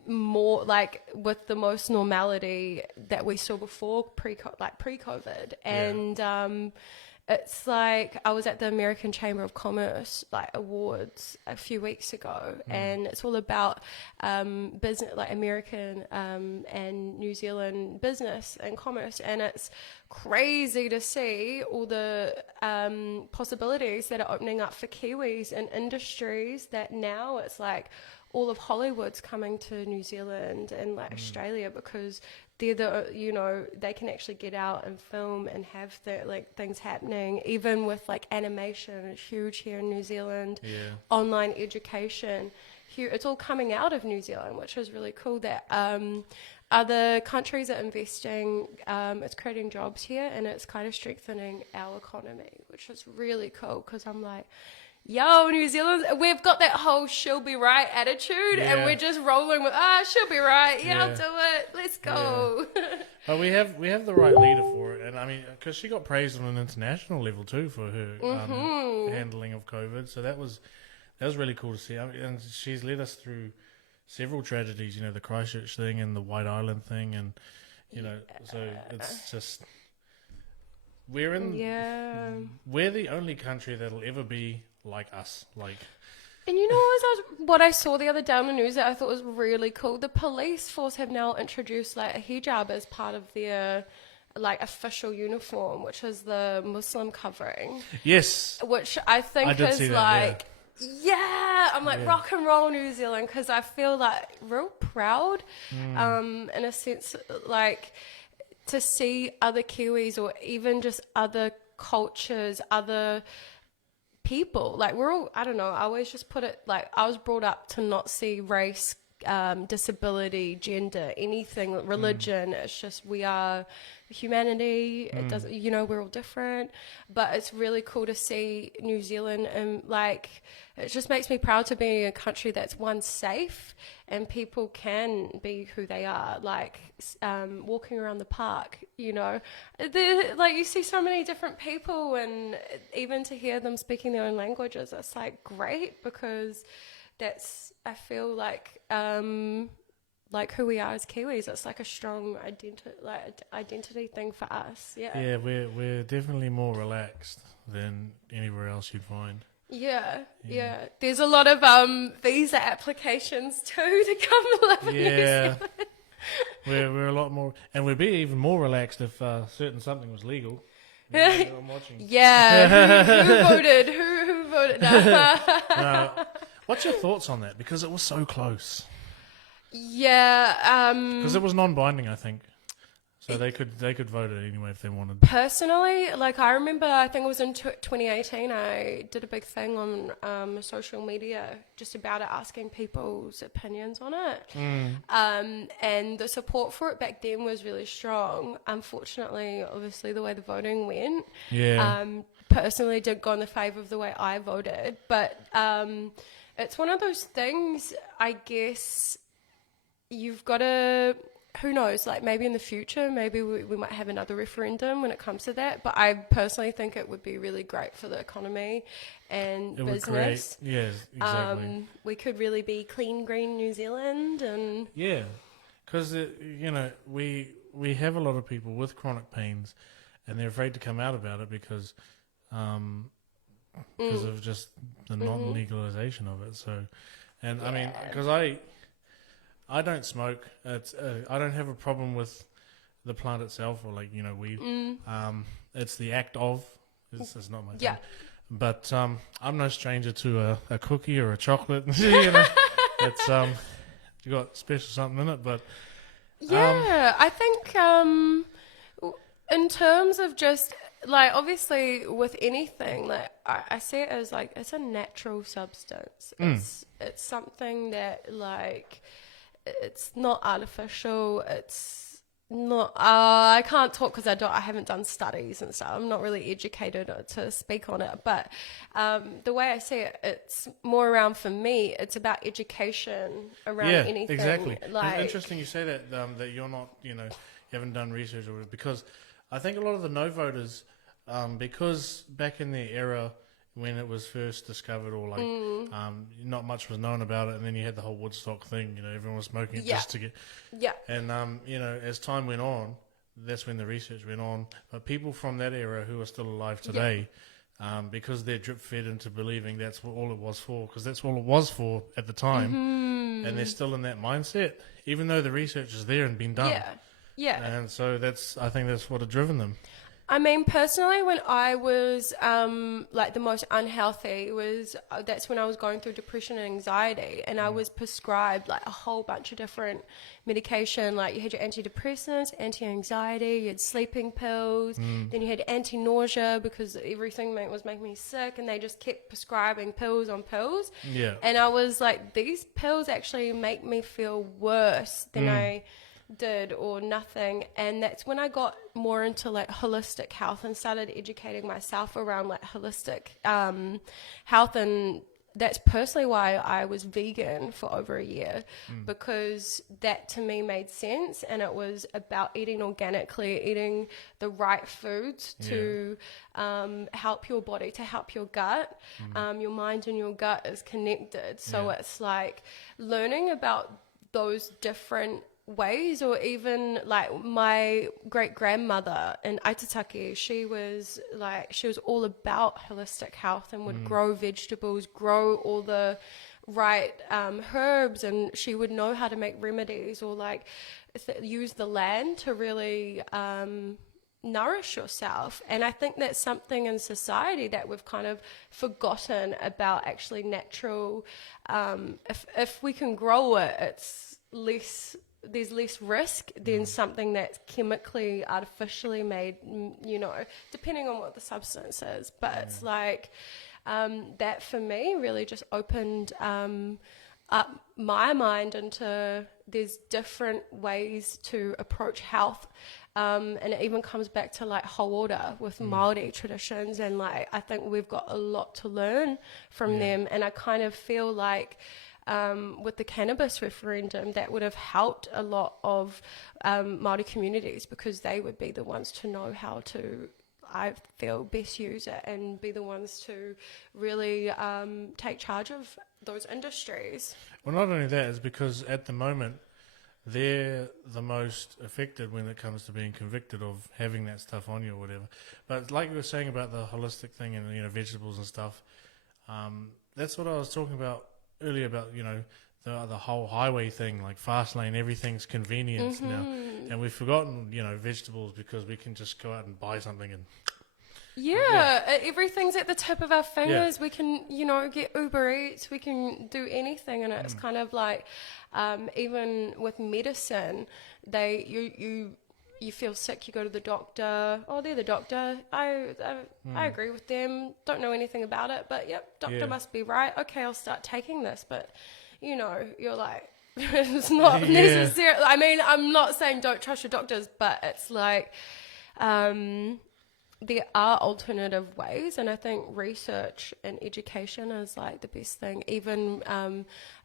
more like with the most normality that we saw before pre-COVID. And it's like I was at the American Chamber of Commerce like awards a few weeks ago, and it's all about business, like American and New Zealand business and commerce, and it's crazy to see all the possibilities that are opening up for Kiwis in industries that now it's like all of Hollywood's coming to New Zealand and like Australia because they're the, you know, they can actually get out and film and have like things happening, even with like animation. It's huge here in New Zealand. Online education here, it's all coming out of New Zealand, which is really cool that other countries are investing. It's creating jobs here, and it's kind of strengthening our economy, which is really cool because I'm like, yo, New Zealand, we've got that whole she'll be right attitude, and we're just rolling with, she'll be right, I'll do it, let's go. But we have the right leader for it, and I mean, because she got praised on an international level too for her handling of COVID, so that was really cool to see. I mean, and she's led us through several tragedies, you know, the Christchurch thing and the White Island thing, and you know. So it's just we're the only country that'll ever be like us, like. And you know what I saw the other day on the news that I thought was really cool? The police force have now introduced like a hijab as part of their like official uniform, which is the Muslim covering. Yes. Which I think is like, I'm like rock and roll New Zealand, because I feel like real proud in a sense, like to see other Kiwis or even just other cultures, other people, like we're all, I don't know, I always just put it like I was brought up to not see race, disability, gender, anything, religion. It's just we are humanity. It doesn't, you know, we're all different, but it's really cool to see New Zealand, and like it just makes me proud to be in a country that's one, safe, and people can be who they are, like walking around the park, you know, like you see so many different people, and even to hear them speaking their own languages, it's like great, because that's, I feel like who we are as Kiwis. It's like a strong identity thing for us. Yeah, we're definitely more relaxed than anywhere else you'd find. Yeah. There's a lot of visa applications too to come live in New Zealand. We're a lot more, and we'd be even more relaxed if certain something was legal. I'm watching. Yeah, who voted? Who voted? No. What's your thoughts on that? Because it was so close. Yeah. Because it was non-binding, I think. So they could vote it anyway if they wanted. Personally, like I remember, I think it was in 2018, I did a big thing on social media just about it, asking people's opinions on it. And the support for it back then was really strong. Unfortunately, obviously, the way the voting went, personally did go in the favour of the way I voted. But it's one of those things, I guess, you've got to... Who knows, like maybe in the future, maybe we might have another referendum when it comes to that. But I personally think it would be really great for the economy and business. Yes, exactly. We could really be clean, green New Zealand. And yeah, because, you know, we have a lot of people with chronic pains, and they're afraid to come out about it because of just the non-legalization of it. So, and I mean, because I don't smoke. It's I don't have a problem with the plant itself, or like, you know, weed. It's the act of. It's not my thing. But I'm no stranger to a cookie or a chocolate. You know, it's you got special something in it. But I think in terms of just like, obviously with anything, like I see it as like it's a natural substance. It's something that like. It's not artificial. It's not. I can't talk because I haven't done studies and stuff. I'm not really educated to speak on it. But the way I see it, it's more around, for me, it's about education around anything. Exactly. Like, it's interesting you say that that you're not, you know, you haven't done research or because I think a lot of the no voters, because back in the era when it was first discovered, or like not much was known about it, and then you had the whole Woodstock thing, you know, everyone was smoking it just to get and you know, as time went on, that's when the research went on, but people from that era who are still alive today, because they're drip fed into believing that's what all it was for, because that's all it was for at the time, and they're still in that mindset even though the research is there and been done. And so I think that's what had driven them. I mean, personally, when I was like the most unhealthy, that's when I was going through depression and anxiety, and I was prescribed like a whole bunch of different medication. Like you had your antidepressants, anti-anxiety, you had sleeping pills, then you had anti-nausea because everything was making me sick, and they just kept prescribing pills on pills. And I was like, these pills actually make me feel worse than I did or nothing. And that's when I got more into like holistic health and started educating myself around like holistic health, and that's personally why I was vegan for over a year, because that to me made sense, and it was about eating organically, eating the right foods to help your body, to help your gut. Your mind and your gut is connected, so it's like learning about those different ways, or even like my great grandmother in Aitataki, she was all about holistic health and would grow vegetables, grow all the right herbs, and she would know how to make remedies, or like use the land to really nourish yourself. And I think that's something in society that we've kind of forgotten about, actually natural. If we can grow it, it's less, there's less risk than something that's chemically, artificially made, you know, depending on what the substance is. But it's like, that for me really just opened up my mind into there's different ways to approach health. And it even comes back to like Haora with Māori traditions, and like I think we've got a lot to learn from them. And I kind of feel like with the cannabis referendum, that would have helped a lot of Māori communities, because they would be the ones to know how to, I feel, best use it and be the ones to really take charge of those industries. Well, not only that, is because at the moment they're the most affected when it comes to being convicted of having that stuff on you or whatever. But like you were saying about the holistic thing and, you know, vegetables and stuff, that's what I was talking about earlier about, you know, the whole highway thing, like fast lane, everything's convenience now. And we've forgotten, you know, vegetables, because we can just go out and buy something and... everything's at the tip of our fingers. We can, you know, get Uber Eats, we can do anything, and it's kind of like, even with medicine, you feel sick, you go to the doctor. Oh, they're the doctor. I agree with them. Don't know anything about it, but yep, doctor must be right. Okay, I'll start taking this. But you know, you're like, it's not necessary. I mean, I'm not saying don't trust your doctors, but it's like, there are alternative ways, and I think research and education is like the best thing. Even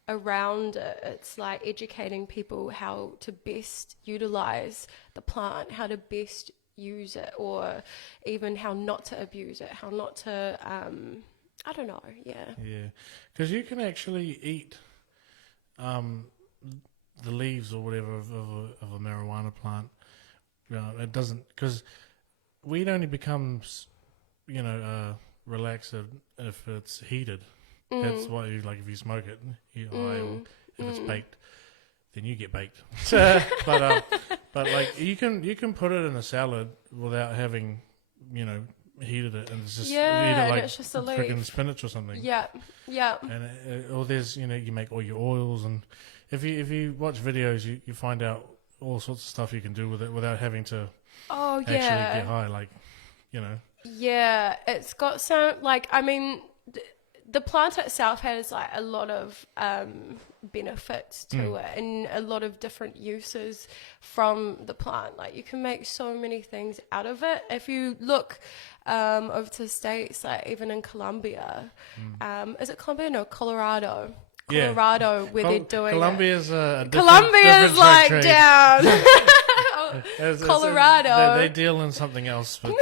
around it, it's like educating people how to best utilize the plant, how to best use it, or even how not to abuse it, how not to, I don't know, because you can actually eat the leaves or whatever of a marijuana plant. It doesn't, because weed only becomes, you know, relaxed if it's heated. That's why, like, if you smoke it, or if it's baked, then you get baked. but like you can put it in a salad without having, you know, heated it, and it's just eat it like it's just a freaking leaf. spinach or something. Yeah. And or there's, you know, you make all your oils, and if you watch videos, you find out all sorts of stuff you can do with it without having to actually get high, like, you know. Yeah, it's got some, like, I mean, the plant itself has like a lot of benefits to it, and a lot of different uses from the plant. Like, you can make so many things out of it. If you look over to the States, like even in Colombia, is it Colombia? No, Colorado. Where they're doing Colombia's Colombia's like trade. Down. Colorado. They deal in something else, but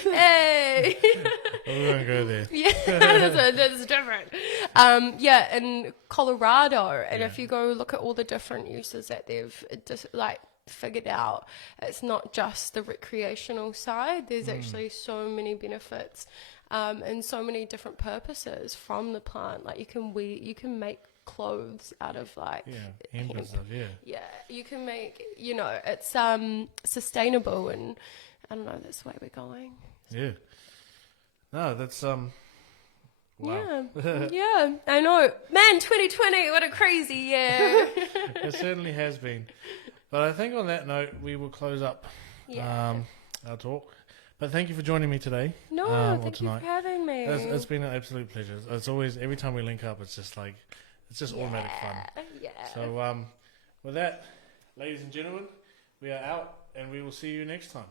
hey, we won't go there. Yeah, that's different. In Colorado, and if you go look at all the different uses that they've just like figured out, it's not just the recreational side. There's actually so many benefits, and so many different purposes from the plant. Like, you can make clothes out of like hemp and stuff. You can make, you know, it's sustainable, and I don't know, that's the way we're going. No, that's wow. Yeah, I know, man. 2020, what a crazy year. It certainly has been. But I think on that note, we will close up our talk. But thank you for joining me today. No, thank you for having me. It's been an absolute pleasure. It's always, every time we link up, it's just like, it's just automatic fun. Yeah. So with that, ladies and gentlemen, we are out, and we will see you next time.